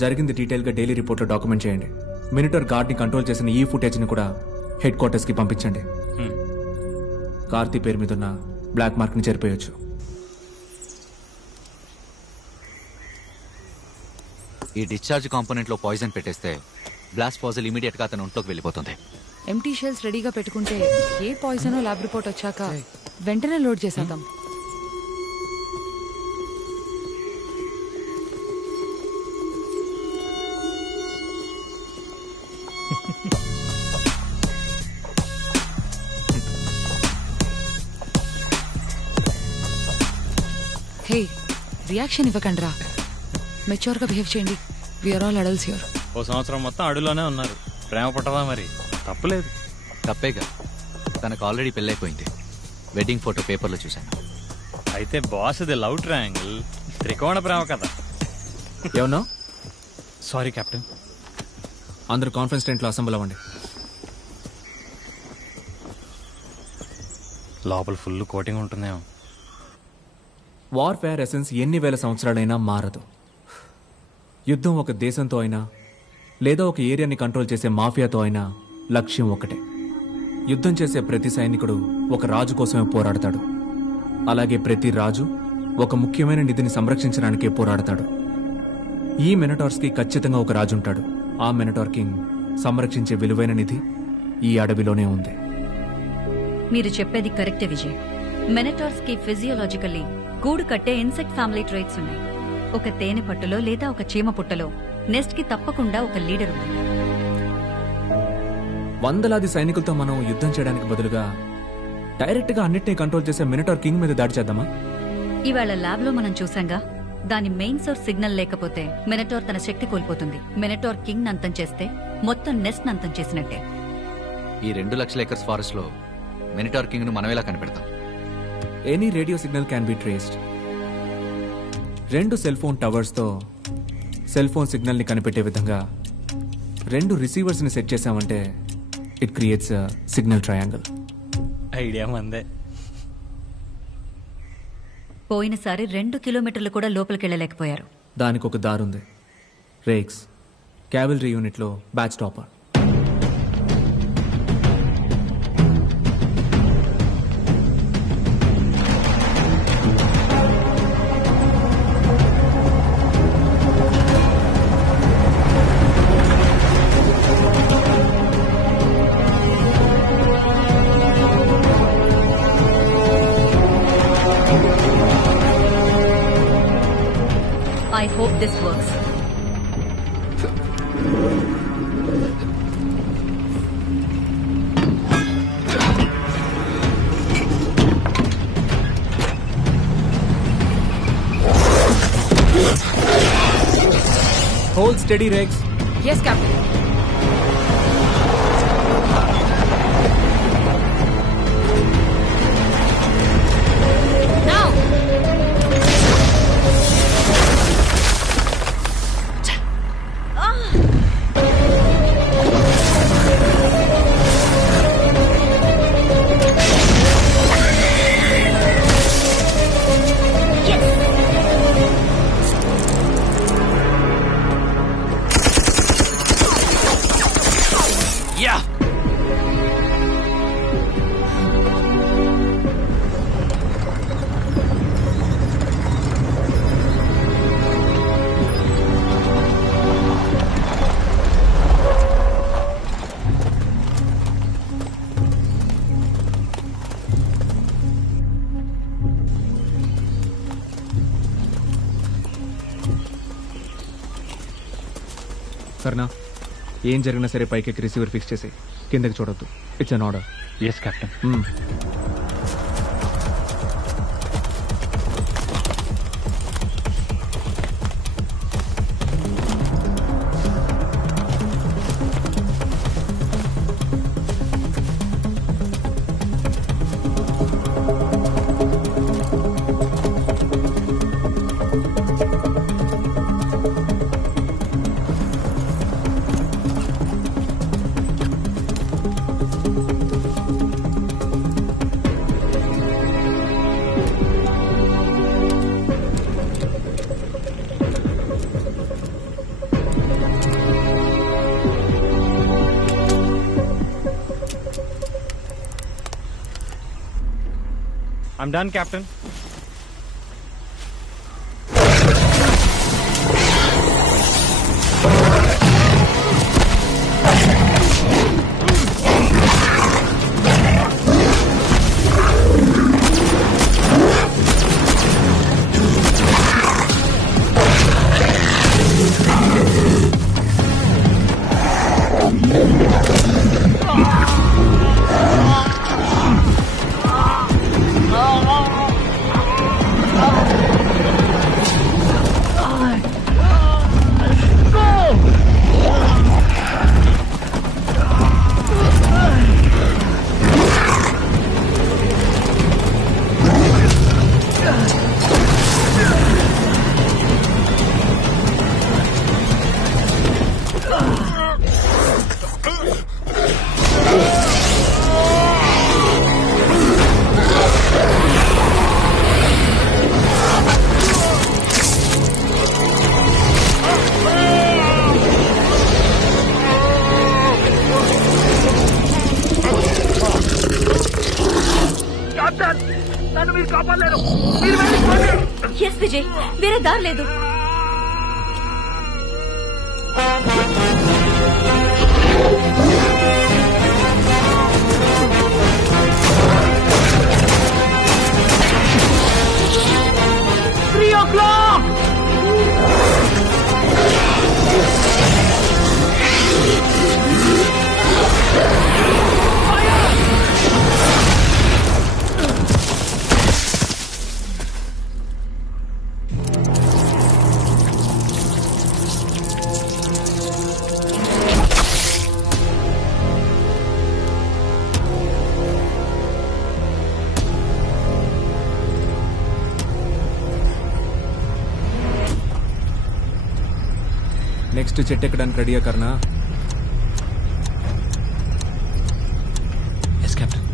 జరిగింది డీటెయిల్గా డైలీ రిపోర్ట్లో డాక్యుమెంట్ చేయండి. మినిటర్ గార్డ్ని కంట్రోల్ చేసిన ఈ ఫుటేజ్ని కూడా హెడ్ క్వార్టర్స్కి పంపించండి. కార్తీ పేరు మీద ఉన్న బ్లాక్ మార్క్ని చెరిపేయొచ్చు. ఈ డిశ్చార్జ్ కాంపోనెంట్లో పాయిజన్ పెట్టేస్తే బ్లాస్ట్ పాజిల్ ఇమీడియట్గా అతని ఒంట్లోకి వెళ్ళిపోతుంది. ఎంటీ షెల్స్ రెడీగా పెట్టుకుంటే ఏ పాయిజనో ల్యాబ్ రిపోర్ట్ వచ్చాక వెంటనే లోడ్ చేసేద్దాం. హే, రియాక్షన్ ఇవ్వకండ్రా, మెచ్యూర్గా బిహేవ్ చేయండి. We are all adults here. ఓ సంవత్సరం మొత్తం అడుగులోనే ఉన్నారు. ప్రేమ పుట్టదా మరి? తప్పులేదు. తప్పేగా, తనకు ఆల్రెడీ పెళ్ళైపోయింది. వెడ్డింగ్ ఫోటో పేపర్లో చూశాను. అయితే బాస్ ఇది లవ్ ట్రయాంగిల్, త్రికోణ ప్రేమ కదా. ఏమన్నా? Sorry captain. అందరూ కాన్ఫరెన్స్ టెంట్లో అసెంబ్ల్ అవ్వండి. లోపల ఫుల్ కోటింగ్ ఉంటుందేమో. వార్ఫేర్ ఎసెన్స్ ఎన్ని వేల సంవత్సరాలైనా మారదు. యుద్ధం ఒక దేశంతో అయినా లేదా ఒక ఏరియాని కంట్రోల్ చేసే మాఫియాతో అయినా లక్ష్యం ఒకటే. యుద్ధం చేసే ప్రతి సైనికుడు ఒక రాజు కోసమే పోరాడతాడు. అలాగే ప్రతి రాజు ఒక ముఖ్యమైన నిధిని సంరక్షించడానికే పోరాడతాడు. ఈ మినటార్స్కి ఖచ్చితంగా ఒక రాజు ఉంటాడు. ఆ మినటార్ కింగ్ సంరక్షించే విలువైన నిధి ఈ అడవిలోనే ఉంది. మీరు చెప్పేది కరెక్టే విజయ్. మినటార్స్ కి ఫిజియోలాజికల్లీ గూడు కట్టే ఇన్సెక్ట్ ఫ్యామిలీ ట్రైట్స్ ఉన్నాయి. ఒక తేనె పట్టులో లేదా ఒక చీమ పుట్టలో నెస్ట్ కి తప్పకుండా ఒక లీడర్ ఉంది. వందలాది సైనికులతో మనం యుద్ధం చేయడానికి బదులుగా డైరెక్ట్ గా అన్నిటినీ కంట్రోల్ చేసే మినటార్ కింగ్ మీద దాడి చేద్దామా? ఇవాళ ల్యాబ్ లో మనం చూసాంగా, దాని మెయిన్ సోర్స్ సిగ్నల్ లేకపోతే మినటార్ తన శక్తి కోల్పోతుంది. మినటార్ కింగ్ అంతం చేస్తే మొత్తం నెస్ట్ అంతం చేసినట్టే. ఈ 2 లక్షల ఎకర్స్ ఫారెస్ట్ లో మినిటార్ కింగ్ ను మనం ఎలా కనిపెడతాం? Any radio signal can be traced. 2 cell phone towers తో సెల్ ఫోన్ సిగ్నల్ ని కనిపెట్టే విధంగా 2 రిసీవర్స్ ని సెట్ చేశామంటే it creates signal triangle. Idea మందే. పోయినసారి 2 కిలోమీటర్లు కూడా లోపలికెళ్ళలేకపోయారు. దానికి ఒక దారుంది. రేక్స్ క్యావెలరీ యూనిట్ లో batch topper. I hope this works. Hold steady, Rex. Yes, Captain. Now. Karna ఏం జరిగినా సరే పైకి రిసీవర్ ఫిక్స్ చేసి కిందకి చూడొద్దు. It's an order. Yes captain. I'm done, Captain. Yes Vijay, వేరే దారి లేదు. నెక్స్ట్ చెట్టు ఎక్కడానికి రెడీయా కర్నా? Yes captain.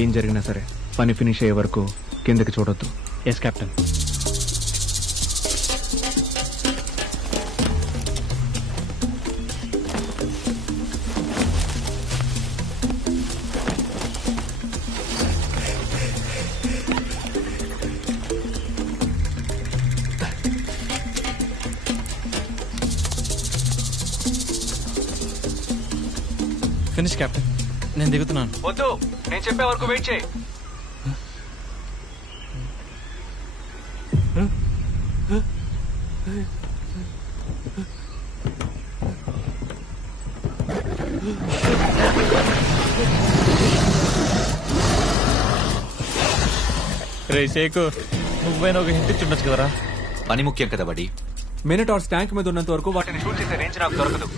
ఏం జరిగినా సరే పని ఫినిష్ అయ్యే వరకు కిందకి చూడొద్దు. Yes captain. Finish captain. నేను దిగుతున్నాను. వద్దు, నేను చెప్పే వరకు వెయిట్ చేయి. రే షేకు, నువ్వైనా ఒక హింట్ ఇచ్చుండొచ్చు కదరా. పని ముఖ్యం కదా బడి. మినిటార్స్ ట్యాంక్ మీద ఉన్నంత వరకు వాటిని షూట్ చేసే రేంజ్ నాకు దొరకదు.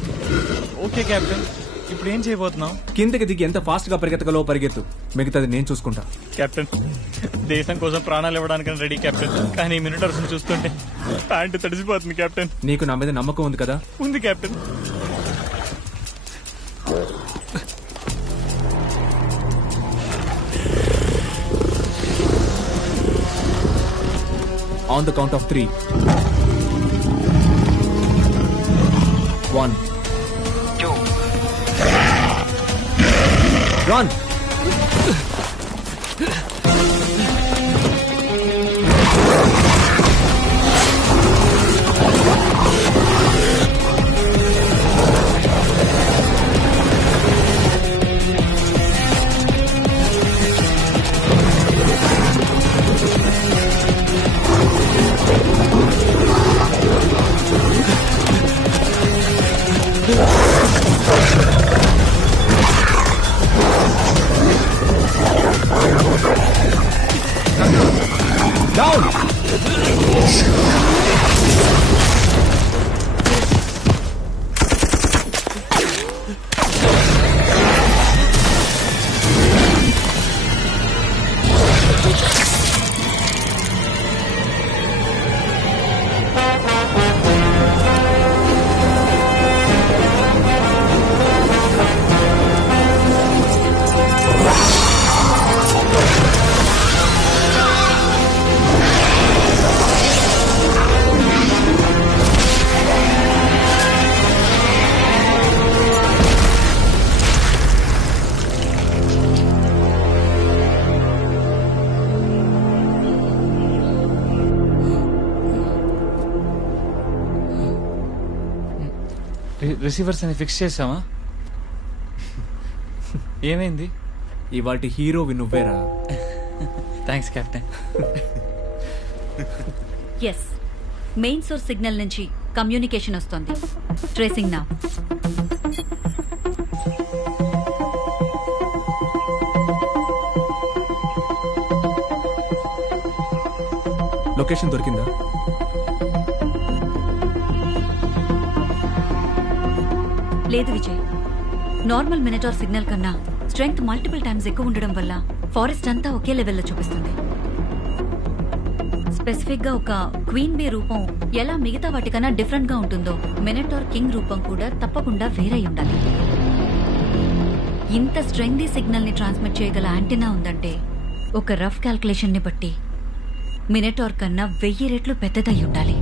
ఓకే కెప్టెన్, ఇప్పుడు ఏం చేయబోతున్నావు? కిందకి దిగి ఎంత ఫాస్ట్ గా పరిగెత్తగలో పరిగెత్తు, మిగతాది నేను చూసుకుంటా. కెప్టెన్, దేశం కోసం ప్రాణాలు ఇవ్వడానికి రెడీ కెప్టెన్, కానీ మినిటర్స్ చూస్తుంటే ప్యాంటు తడిసిపోతుంది కెప్టెన్. నీకు నా మీద నమ్మకం ఉంది కదా? ఉంది captain. On the count of 3. 1, 2, run! Down! Receivers అని ఫిక్స్ చేసావా? ఏమైంది? ఇవాటి హీరోవి నువ్వేరా. Thanks captain. Yes, main source signal నుంచి కమ్యూనికేషన్ వస్తోంది. ట్రేసింగ్ నా. లొకేషన్ దొరికిందా? లేదు విజయ్, నార్మల్ మినిటార్ సిగ్నల్ కన్నా స్ట్రెంగ్త్ మల్టిపుల్ టైమ్స్ ఎక్కువ ఉండడం వల్ల ఫారెస్ట్ అంతా ఒకే లెవెల్లో చూపిస్తుంది. స్పెసిఫిక్ గా ఒక క్వీన్ బే రూపం ఎలా మిగతా వాటికన్నా డిఫరెంట్ గా ఉంటుందో మినిటార్ కింగ్ రూపం కూడా తప్పకుండా వేరై ఉండాలి. ఇంత స్ట్రెంగ్తీ సిగ్నల్ ని ట్రాన్స్మిట్ చేయగల యాంటెనా ఉందంటే ఒక రఫ్ క్యాల్కులేషన్ ని బట్టి మినిటార్ కన్నా 1000 రెట్లు పెద్దదై ఉండాలి.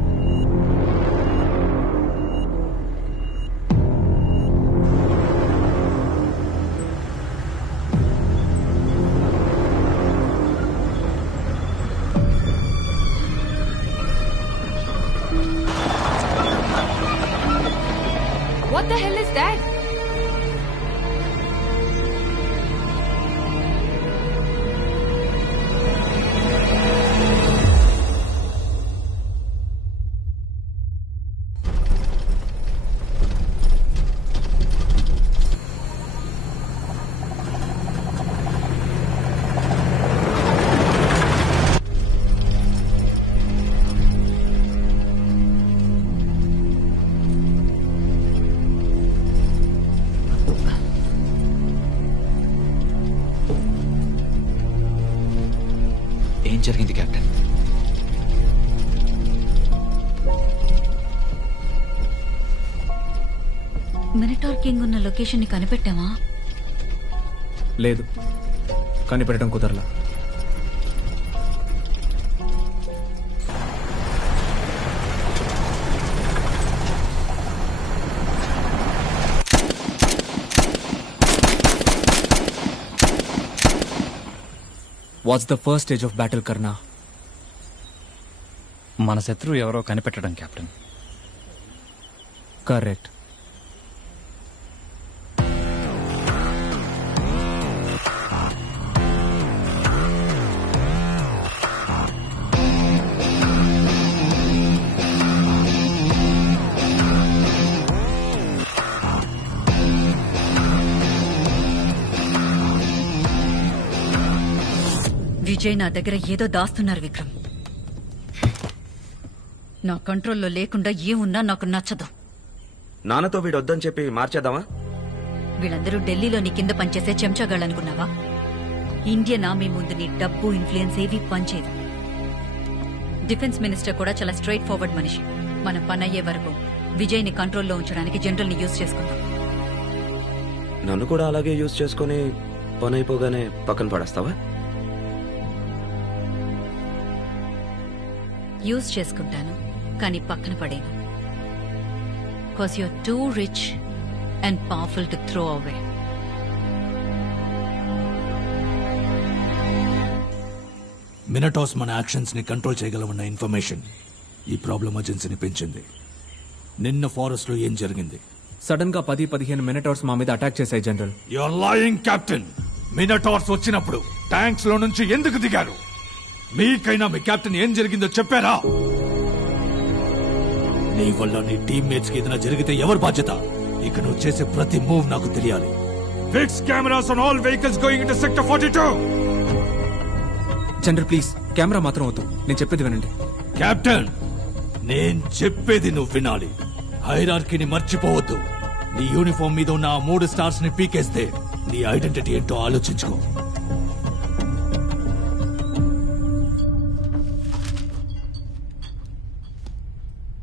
What the hell is that? ఏం జరిగింది కెప్టెన్? మినిటార్ కింగ్ ఉన్న లొకేషన్ ని కనిపెట్టామా? లేదు, కనిపెట్టడం కుదరలా. What's the first stage of battle Karna? మన శత్రువు ఎవరో కనిపెట్టడం కెప్టెన్. కరెక్ట్. విజయ్ నా దగ్గర ఏదో దాస్తున్నారు విక్రమ్. నా కంట్రోల్లో లేకుండా ఏమున్నా నాకు నచ్చదు. నాన్నతో వీడు వద్దని చెప్పి మార్చేద్దామా? వీళ్ళందరూ ఢిల్లీలోని కింద పనిచేసే చెంచాగాళ్ళనుకున్నావా? ఇండియన్ ఆర్మీ ముందు నీ డబ్బు ఇన్ఫ్లుయెన్స్ ఏవి పనిచేయదు. డిఫెన్స్ మినిస్టర్ కూడా చాలా స్ట్రైట్ ఫార్వర్డ్ మనిషి. మన పని అయ్యే వరకు విజయ్ ని కంట్రోల్లో ఉంచడానికి జనరల్ ని యూజ్ చేసుకుందాం. నన్ను కూడా అలాగే యూజ్ చేసుకుని పని అయిపోగానే పక్కన పడేస్తావా? యూజ్ చేసుకుంటాను, కానీ పక్కన పడేను. Because you're too rich and powerful to throw away. మినటాస్ మన యాక్షన్స్ ని కంట్రోల్ చేయగలమన్న ఇన్ఫర్మేషన్ ఈ ప్రాబ్లం అర్జెన్సీని పెంచింది. నిన్న ఫారెస్ట్ లో ఏం జరిగింది? సడన్ గా 10-15 మినిటార్స్ మా మీద అటాక్ చేశాయి general. You are lying captain. Minotaurs వచ్చినప్పుడు ట్యాంక్స్ లో నుంచి ఎందుకు దిగారు? మీకైనా మీ కెప్టెన్ ఏం జరిగిందో చెప్పారా? నీ వల్ల నీ టీమ్మేట్స్ కి ఏదైనా జరిగితే ఎవరు బాధ్యత? ఇక నువ్వు చేసే ప్రతి మూవ్ నాకు తెలియాలి. Fix cameras on all vehicles going into sector 42. General please camera మాత్రం వద్దు, నేను చెప్పేది వినండి. కెప్టెన్, నేను చెప్పేది నువ్వు వినాలి. హైరార్కీని మర్చిపోవద్దు. నీ యూనిఫామ్ మీద ఉన్న ఆ 3 స్టార్స్ ని పీకేస్తే నీ ఐడెంటిటీ ఏంటో ఆలోచించుకో.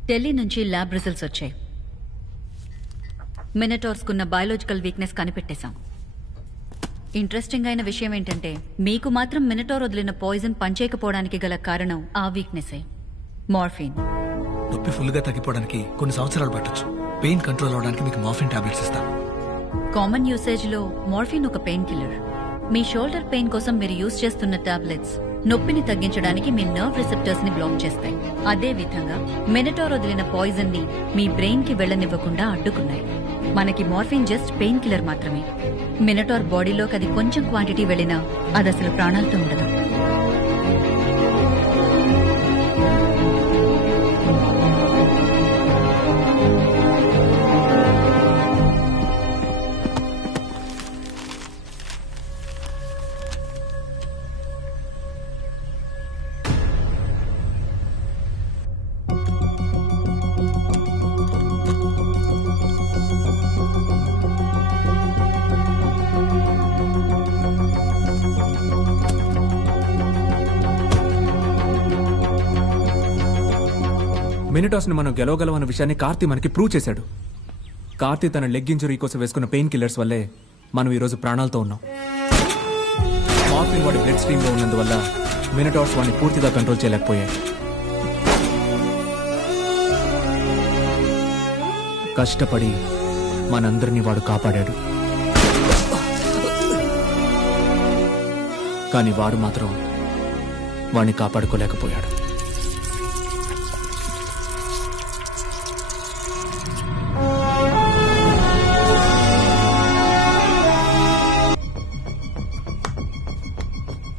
ఢిల్లీ నుంచి ల్యాబ్ రిజల్ట్స్ వచ్చాయి. మినటార్స్కున్న బయాలజికల్ వీక్నెస్ కనిపెట్టేశాం. ఇంట్రెస్టింగ్ అయిన విషయం ఏంటంటే మీకు మాత్రం మినటార్ వదిలిన పాయిజన్ పనిచేయకపోవడానికి గల కారణం ఆ వీక్నెసే, మార్ఫిన్. నొప్పి ఫుల్గా తగ్గిపోవడానికి కొన్ని సంవత్సరాలు పట్టొచ్చు. పెయిన్ కంట్రోల్ అవడానికి మీకు మార్ఫిన్ టాబ్లెట్స్ ఇస్తాను. కామన్ యూసేజ్ లో మార్ఫిన్ ఒక పెయిన్ కిల్లర్. మీ షోల్డర్ పెయిన్ కోసం మీరు యూజ్ చేస్తున్న టాబ్లెట్స్ నొప్పిని తగ్గించడానికి మీ నర్వ్ రిసెప్టర్స్ ని బ్లాక్ చేస్తాయి. అదే విధంగా మినటార్ వదిలిన పాయిజన్ ని మీ బ్రెయిన్ కి వెళ్లనివ్వకుండా అడ్డుకున్నాయి. మనకి మార్ఫిన్ జస్ట్ పెయిన్ కిల్లర్ మాత్రమే. మినటార్ బాడీలోకి అది కొంచెం క్వాంటిటీ వెళ్ళినా అది అసలు ప్రాణాలతో ఉండదు. మినిటాస్ ని మనం గెలవగలమన్న విషయాన్ని కార్తీ మనకి ప్రూవ్ చేశాడు. కార్తీ తన లెగ్ ఇంజరీ కోసం వేసుకున్న పెయిన్ కిల్లర్స్ వల్లే మనం ఈరోజు ప్రాణాలతో ఉన్నాం. మార్ఫిన్ వాడి బ్లడ్ స్ట్రీమ్ లో ఉన్నందువల్ల మినిటార్స్ వాడిని పూర్తిగా కంట్రోల్ చేయలేకపోయాయి. కష్టపడి మనందరినీ వాడు కాపాడాడు. కానీ వాడు మాత్రం వాడిని కాపాడుకోలేకపోయాడు.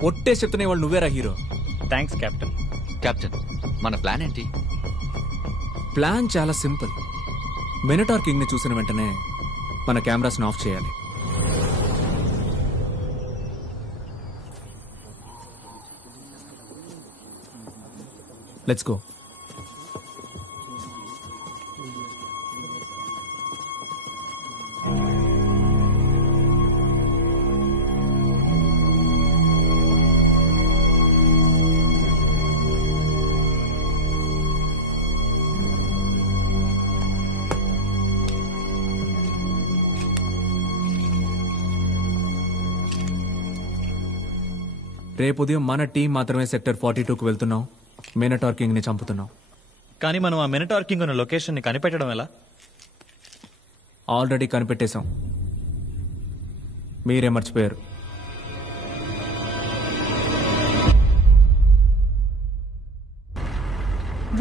ఒట్టే చెప్తున్నా వాళ్ళు నువ్వేరా హీరో. Thanks captain. కెప్టెన్, మన ప్లాన్ ఏంటి? ప్లాన్ చాలా సింపుల్. మినటార్ కింగ్ ని చూసిన వెంటనే మన కెమెరాస్ ఆఫ్ చేయాలి. Let's go. రేపు ఉదయం మన టీం మాత్రమే సెక్టర్ 42కు వెళ్తున్నాం. మినటార్ కింగ్ ని చంపుతున్నాం. కానీ మనం ఆ మినటార్ కింగ్ ఉన్న లొకేషన్ ని కనిపెట్టడం ఎలా? ఆల్రెడీ కనిపెట్టేశాం. మీరే మర్చిపోయారు.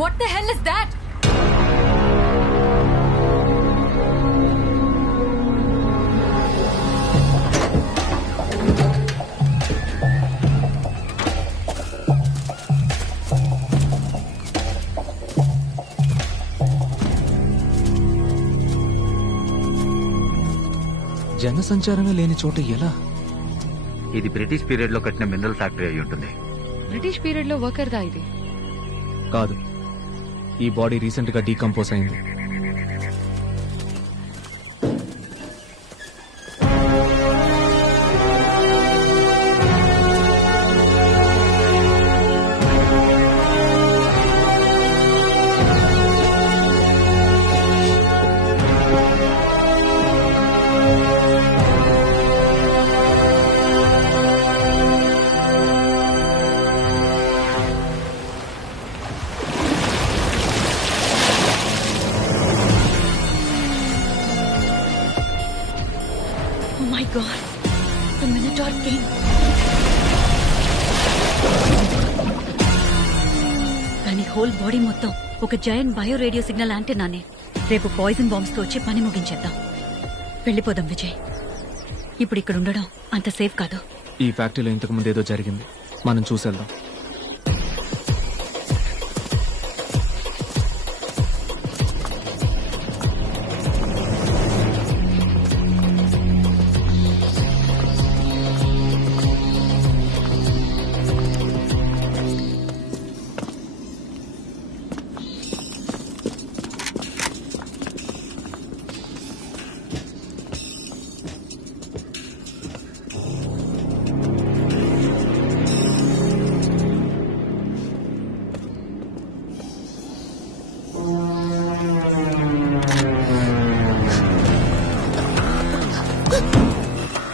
What the hell is that? జనసంచారమే లేని చోట ఎలా? ఇది బ్రిటిష్ పీరియడ్ లో కట్టిన మినరల్ ఫ్యాక్టరీ అయి ఉంటుంది. బ్రిటిష్ పీరియడ్ లో వర్కర్ దా ఇది? కాదు, ఈ బాడీ రీసెంట్ గా డీకంపోజ్ అయింది. దాని హోల్ బాడీ మొత్తం ఒక జైంట్ బయో రేడియో సిగ్నల్ యాంటెన్నానే. రేపు పాయిజన్ బాంబ్స్ తో వచ్చి పని ముగించేద్దాం. వెళ్ళిపోదాం విజయ్. ఇప్పుడు ఇక్కడ ఉండడం అంత సేఫ్ కాదు. ఈ ఫ్యాక్టరీలో ఇంతకు ముందు ఏదో జరిగింది, మనం చూసేద్దాం.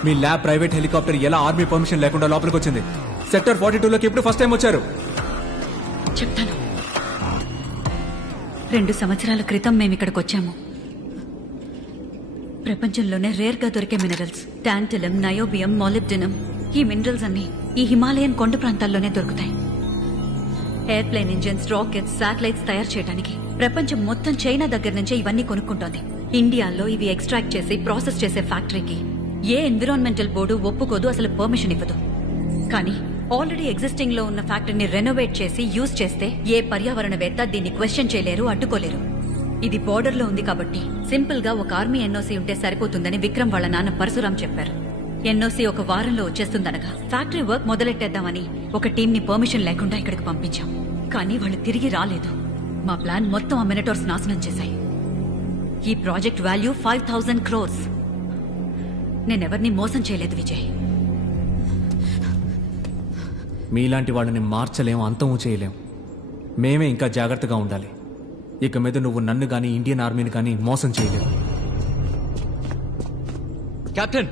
మీ ల్యాబ్ ప్రైవేట్ హెలికాప్టర్ ఎలా ఆర్మీ పర్మిషన్ లేకుండా లోపలికి వచ్చింది? సెక్టర్ 42లోకి ఇప్పుడు ఫస్ట్ టైం వచ్చారు. చెప్తాను. 2 సంవత్సరాల క్రితం మేము ఇక్కడికి వచ్చాము. ప్రపంచంలోనే రేర్ గా దొరికే మినరల్స్ టాంటలం, నయోబియం, మాలిబ్డినం, ఈ మినరల్స్ అన్ని ఈ హిమాలయన్ కొండ ప్రాంతాల్లోనే దొరుకుతాయి. ఎయిర్ప్లేన్ ఇంజిన్స్, రాకెట్స్, శాటిలైట్స్ తయారు చేయడానికి ప్రపంచం మొత్తం చైనా దగ్గర నుంచే ఇవన్నీ కొనుక్కుంటోంది. ఇండియాలో ఇవి ఎక్స్ట్రాక్ట్ చేసి ప్రాసెస్ చేసే ఫ్యాక్టరీకి ఏ ఎన్విరాన్మెంటల్ బోర్డు ఒప్పుకోదు, అసలు పర్మిషన్ ఇవ్వదు. కానీ ఆల్రెడీ ఎగ్జిస్టింగ్ లో ఉన్న ఫ్యాక్టరీని రెనోవేట్ చేసి యూజ్ చేస్తే ఏ పర్యావరణవేత్త దీన్ని క్వశ్చన్ చేయలేరు, అడ్డుకోలేరు. ఇది బోర్డర్ లో ఉంది కాబట్టి సింపుల్ గా ఒక ఆర్మీ ఎన్ఓసీ ఉంటే సరిపోతుందని విక్రమ్ వాళ్ళ నాన్న పరశురాం చెప్పారు. ఎన్ఓసీ ఒక వారంలో వచ్చేస్తుందనగా ఫ్యాక్టరీ వర్క్ మొదలెట్టేద్దామని ఒక టీం ని పర్మిషన్ లేకుండా ఇక్కడికి పంపించాం. కానీ వాళ్ళు తిరిగి రాలేదు. మా ప్లాన్ మొత్తం ఆ మినటోర్స్ నాశనం చేశాయి. ఈ ప్రాజెక్ట్ వాల్యూ 5,000 crores. నేనెవరిని మోసం చేయలేదు విజయ్. మీలాంటి వాళ్ళని మార్చలేం, అంతమూ చేయలేం. మేమే ఇంకా జాగ్రత్తగా ఉండాలి. ఇక మీద నువ్వు నన్ను కానీ ఇండియన్ ఆర్మీని కానీ మోసం చేయలేవు. కెప్టెన్,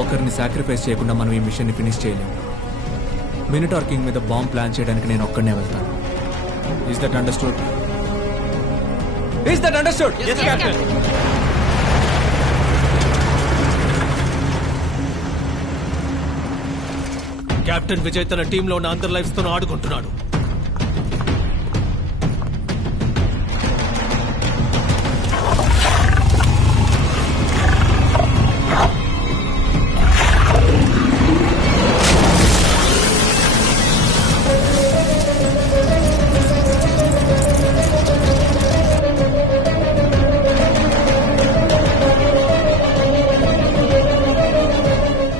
ఒకరిని సాక్రిఫైస్ చేయకుండా మనం ఈ మిషన్ ని ఫినిష్ చేయలేము. మినిటార్ కింగ్ మీద బాంబ్ ప్లాన్ చేయడానికి నేను ఒక్కడనే వెళ్తాను. Is that understood? Is that understood? Yes, Captain. Captain Vijay తన టీంలో ఉన్న అందరి లైఫ్స్ తో ఆడుకుంటున్నాడు.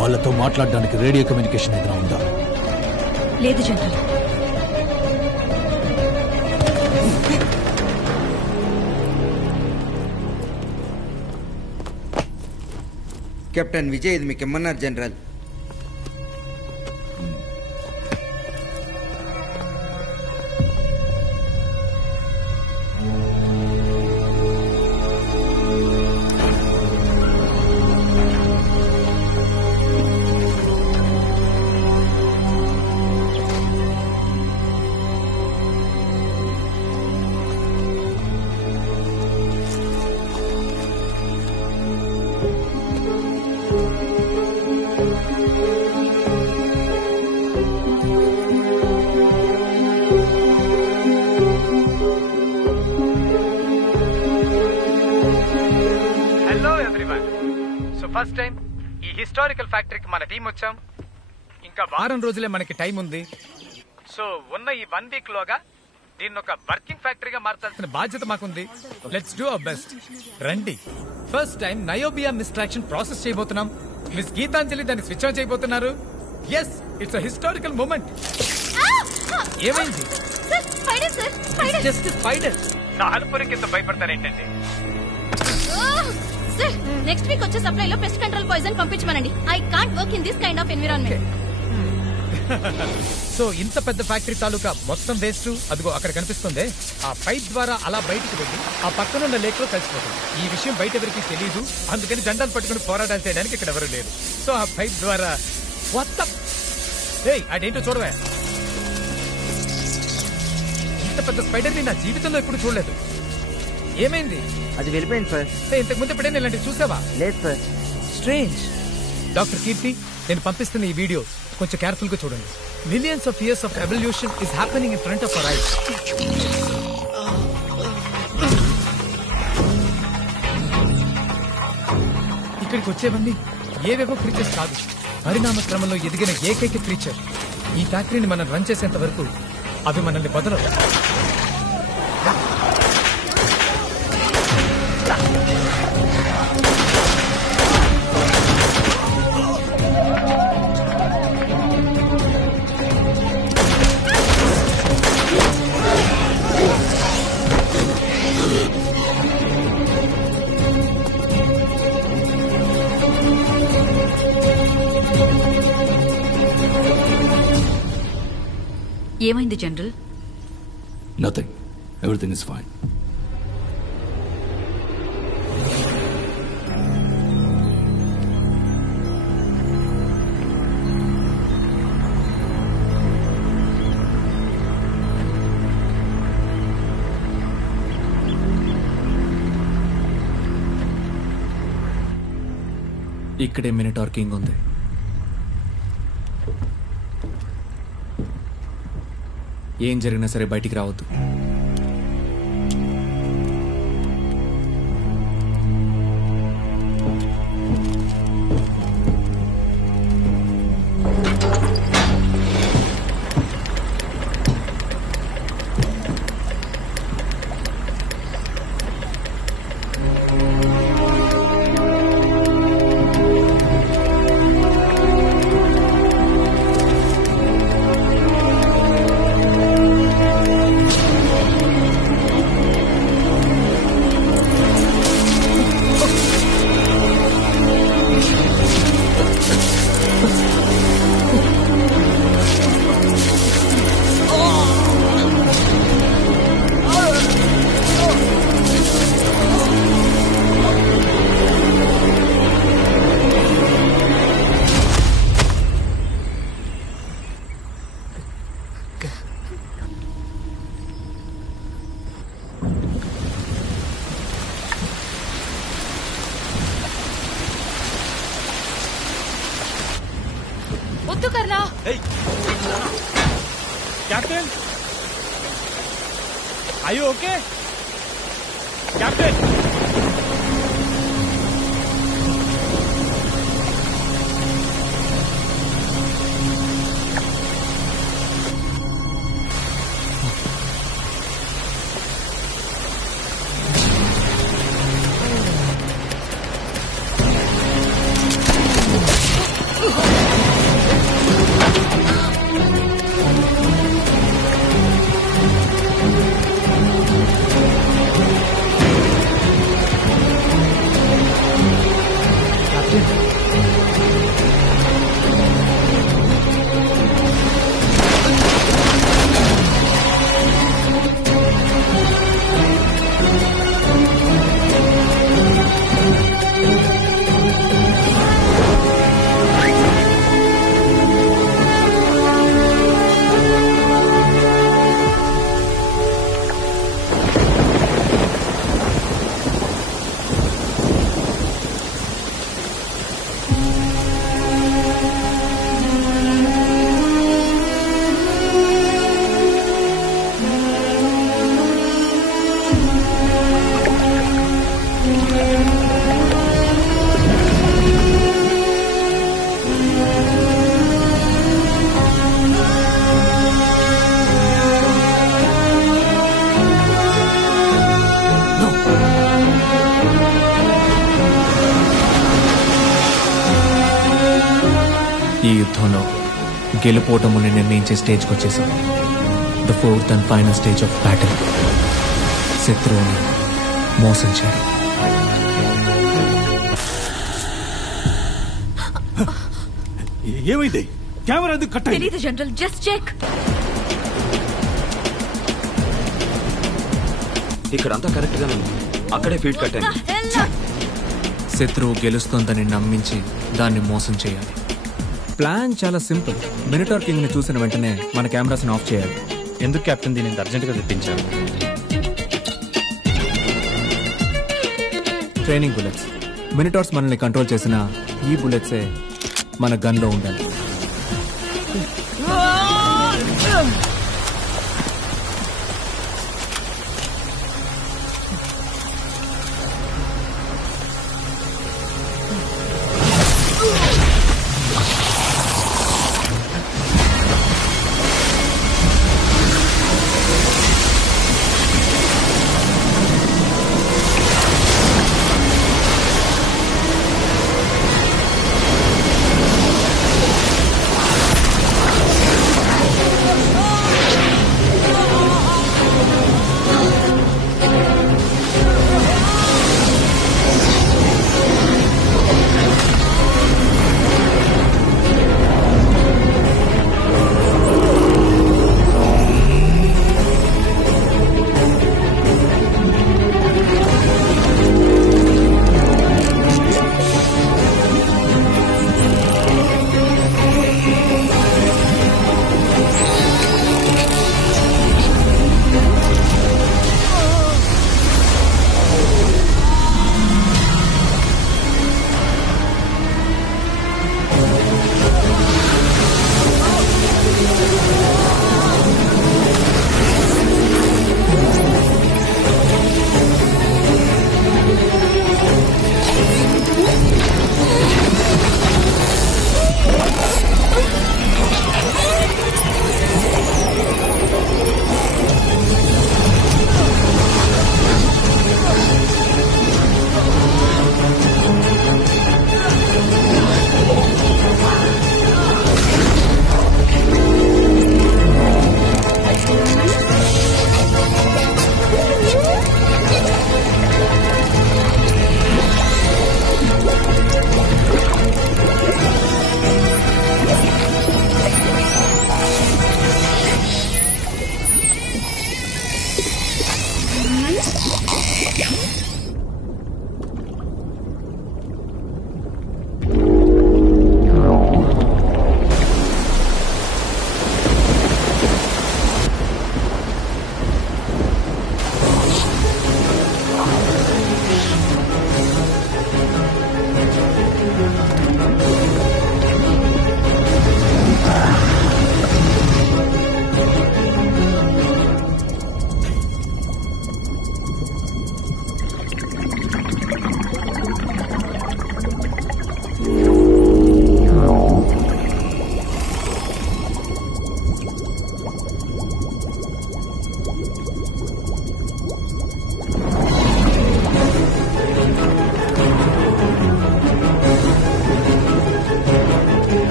వాళ్ళతో మాట్లాడడానికి రేడియో కమ్యూనికేషన్ ఏదైనా ఉందా? లేదు జనరల్. కెప్టెన్ విజయ్, ఇది మీకు ఇమ్మన్నారు general. Hello everyone. So first time ఈ హిస్టారికల్ ఫ్యాక్టరీకి మన టీం వచ్చాం. ఇంకా వారం రోజులే మనకి టైం ఉంది. సో ఉన్న ఈ 1 వీక్ లోగా దీన్ని ఒక వర్కింగ్ ఫ్యాక్టరీగా మార్చాల్సిన బాధ్యత మాకుంది. Let's do our best. రండి. First time niobium extraction process చేయబోతున్నాం. మిస్ గీతాంజలి దాన్ని స్విచ్ ఆన్ చేయబోతున్నారు. Yes, it's a historical moment. ఏమైంది? Just spider. నాలుపురి కింద భయపడతారేంటండి? సార్, నెక్స్ట్ వీక్ వచ్చే సప్లైలో పెస్ట్ కంట్రోల్ పాయిజన్ పంపించమనండి. I can't work in this kind of environment. So ఇంత పెద్ద ఫ్యాక్టరీ తాలూకా మొత్తం వేస్ట్ అదిగో అక్కడ కనిపిస్తుంది. ఆ పైప్ ద్వారా అలా బయటికి వెళ్ళి ఆ పక్కనున్న లేక్ లో కలిసిపోతుంది. ఈ విషయం బయట ఎవరికి తెలియదు, అందుకని జెండాలు పట్టుకుని పోరాటాలు చేయడానికి ఇక్కడ ఎవరు లేరు. సో ఆ పైప్ ద్వారా మొత్తం అదేంటో చూడవే, ఇంత పెద్ద స్పైడర్ ని నా జీవితంలో ఎప్పుడు చూడలేదు. ఏమైంది? అది వెళ్ళిపోయింది సార్. ఇంతకు ముందు ఎప్పుడైనా ఇలాంటివి చూసావా? లేదు సార్. స్ట్రేంజ్. డాక్టర్ కీర్తి, నేను పంపిస్తున్న ఈ వీడియో కొంచెం కేర్ఫుల్ గా చూడండి. Millions of years of evolution is happening in front of our eyes. ఇక్కడికి వచ్చేవన్నీ ఏవేవో క్రీచర్స్ కాదు, పరిణామ క్రమంలో ఎదిగిన ఏకైక క్రీచర్. ఈ ఫ్యాక్టరీని మనం రన్ చేసేంత వరకు అవి మనల్ని వదలవు. ఏమైంది general? Nothing, everything is fine. ఇక్కడే మినిటార్ కింగ్ ఉంది. ఏం జరిగినా సరే బయటికి రావద్దు. Captain? Are you okay? Captain? ఈ యుద్ధంలో గెలుపోవటముని నిర్ణయించే స్టేజ్కి వచ్చేసాం. The fourth and final stage of battle. శత్రువుని మోసం చేయడం. ఏమైంది? కెమెరా ఎందుకు కట్ అయింది? తెలీదు జనరల్, జస్ట్ చెక్. ఇక్కడ అంతా కరెక్ట్ గానే ఉంది. అక్కడే ఫీడ్ కట్టాను. శత్రువు గెలుస్తోందని నమ్మించి దాన్ని మోసం చేయాలి. ప్లాన్ చాలా సింపుల్. మినిటార్ కింగ్ ని చూసిన వెంటనే మన కెమెరాస్ ఆఫ్ చేయాలి. ఎందుకు కెప్టెన్ దీన్ని అర్జెంట్గా తెప్పించారు? Training bullets. మినిటార్స్ మనల్ని కంట్రోల్ చేసిన ఈ బుల్లెట్సే మన గన్లో ఉండాలి.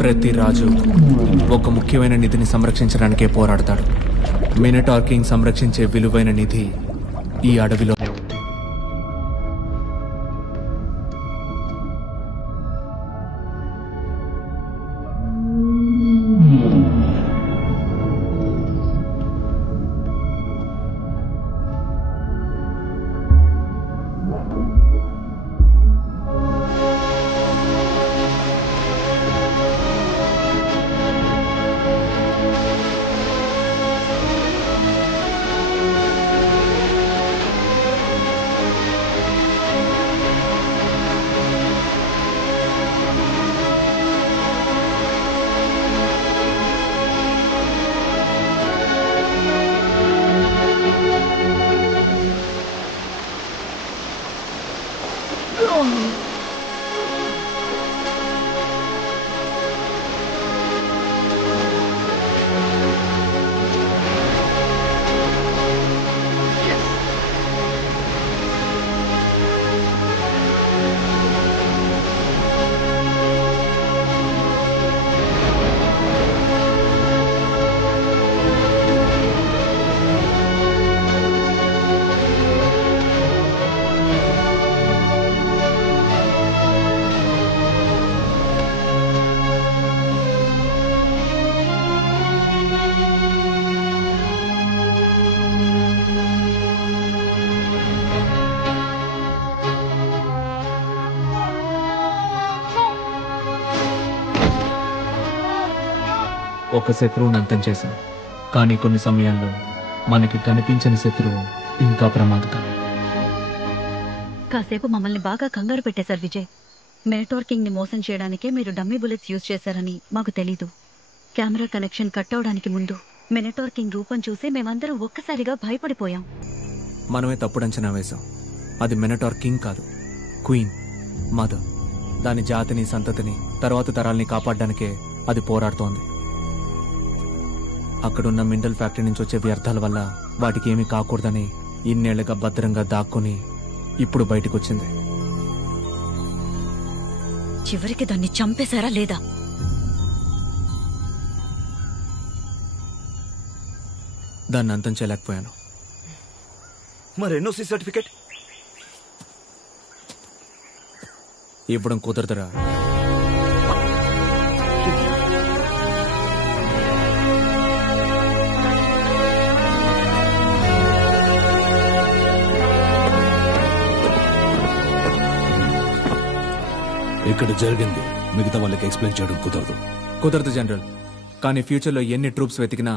ప్రతి రాజు ఒక ముఖ్యమైన నిధిని సంరక్షించడానికే పోరాడతాడు. మినటార్ కింగ్ సంరక్షించే విలువైన నిధి ఈ అడవిలోనే ఉంది. ఒక శత్రువుని అంతం చేశాం, కానీ కొన్ని సమయాల్లో మనకి కనిపించని శత్రువు ఇంకా ప్రమాదకరం. కాసేపు మమ్మల్ని బాగా కంగారు పెట్టేశారు విజయ్. మినటార్ కింగ్ ని మోసం చేయడానికే మీరు డమ్మీ బుల్లెట్స్ యూజ్ చేశారని మాకు తెలీదు. కెమెరా కనెక్షన్ కట్ అవడానికి ముందు మినటార్ కింగ్ రూపం చూసి మేమందరం ఒక్కసారిగా భయపడిపోయాం. మనమే తప్పుడు అంచనా వేశాం. అది మినటార్ కింగ్ కాదు, క్వీన్ మదర్. దాని జాతిని, సంతతిని, తర్వాత తరాల్ని కాపాడడానికే అది పోరాడుతోంది. అక్కడున్న మినరల్ ఫ్యాక్టరీ నుంచి వచ్చే వ్యర్థాల వల్ల వాటికి ఏమీ కాకూడదని ఇన్నేళ్లుగా భద్రంగా దాక్కుని ఇప్పుడు బయటకు వచ్చింది. చివరికి దాన్ని చంపేశారా లేదా? దాన్ని అంతం చేయలేకపోయాను. మరి ఎన్ఓసి సర్టిఫికేట్ ఇవ్వడం కుదరదురా. ఇక్కడ జరిగింది మిగతా వాళ్ళకి ఎక్స్ప్లెయిన్ చేయడం కుదరదు జనరల్. కానీ ఫ్యూచర్లో ఎన్ని ట్రూప్స్ వెతికినా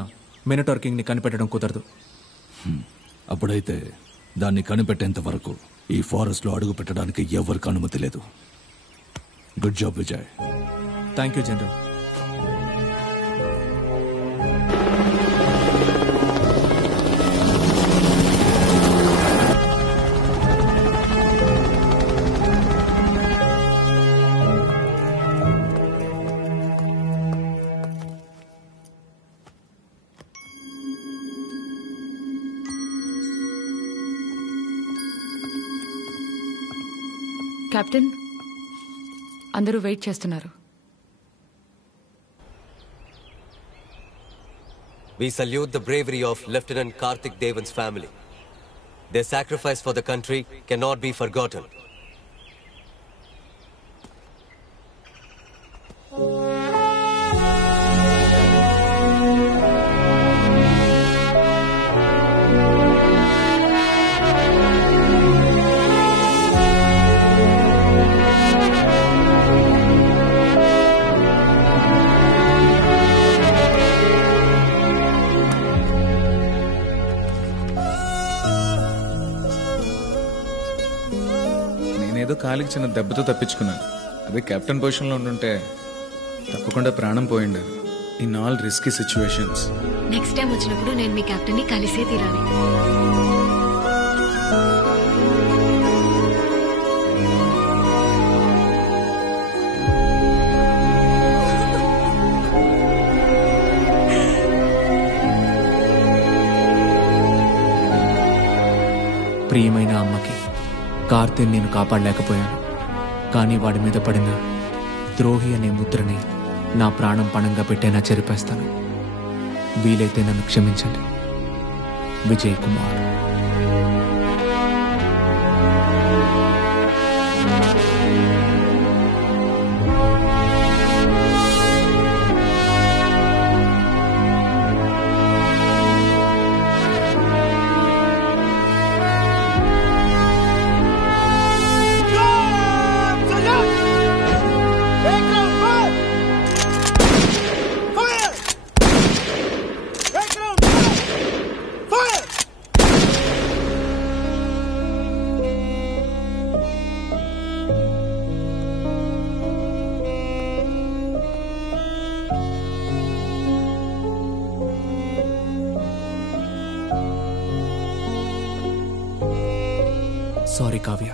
మినటార్ కింగ్ ని కనిపెట్టడం కుదరదు. అప్పుడైతే దాన్ని కనిపెట్టేంత వరకు ఈ ఫారెస్ట్ లో అడుగు పెట్టడానికి ఎవరికి అనుమతి లేదు. Good job Vijay. Thank you general. Captain, అందరూ వెయిట్ చేస్తున్నారు. We salute the bravery of Lieutenant Karthik Devan's family. Their sacrifice for the country cannot be forgotten. ఏదో కాలికి చిన్న దెబ్బతో తప్పించుకున్నాను. అదే కెప్టెన్ పొజిషన్లో ఉండుంటే తప్పకుండా ప్రాణం పోయిండేది. In all risky situations. Next time వచ్చినప్పుడు నేను మీ కెప్టెన్ ని కలిసే తీరాలి. ప్రియమైన అమ్మకి కార్తీని నేను కాపాడలేకపోయాను. కానీ వాడి మీద పడిన ద్రోహి అనే ముద్రని నా ప్రాణం పణంగా పెట్టైనా చెరిపేస్తాను. వీలైతే నన్ను క్షమించండి. విజయ్ కుమార్. సారీ కావ్య,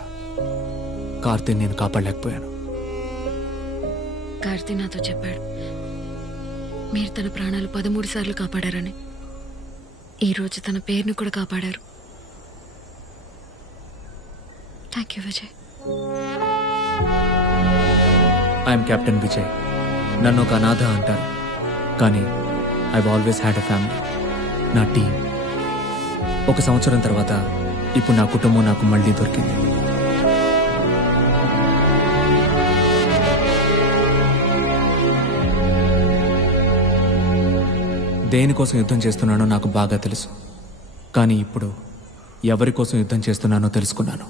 కార్తీ నేను కాపాడలేకపోయాను. కార్తీ నాతో చెప్పాడు మీరు తన ప్రాణాలు 13 సార్లు కాపాడారని. ఈ రోజు తన పేరును కూడా కాపాడారు. Thank you Vijay. I'm captain Vijay. నన్ను ఒక అనాథ అంటారు, కానీ I always had a family, నా టీం. 1 సంవత్సరం తర్వాత ఇప్పుడు నా కుటుంబం నాకు మళ్ళీ దొరికింది. దేనికోసం యుద్ధం చేస్తున్నానో నాకు బాగా తెలుసు, కానీ ఇప్పుడు ఎవరి కోసం యుద్ధం చేస్తున్నానో తెలుసుకున్నాను.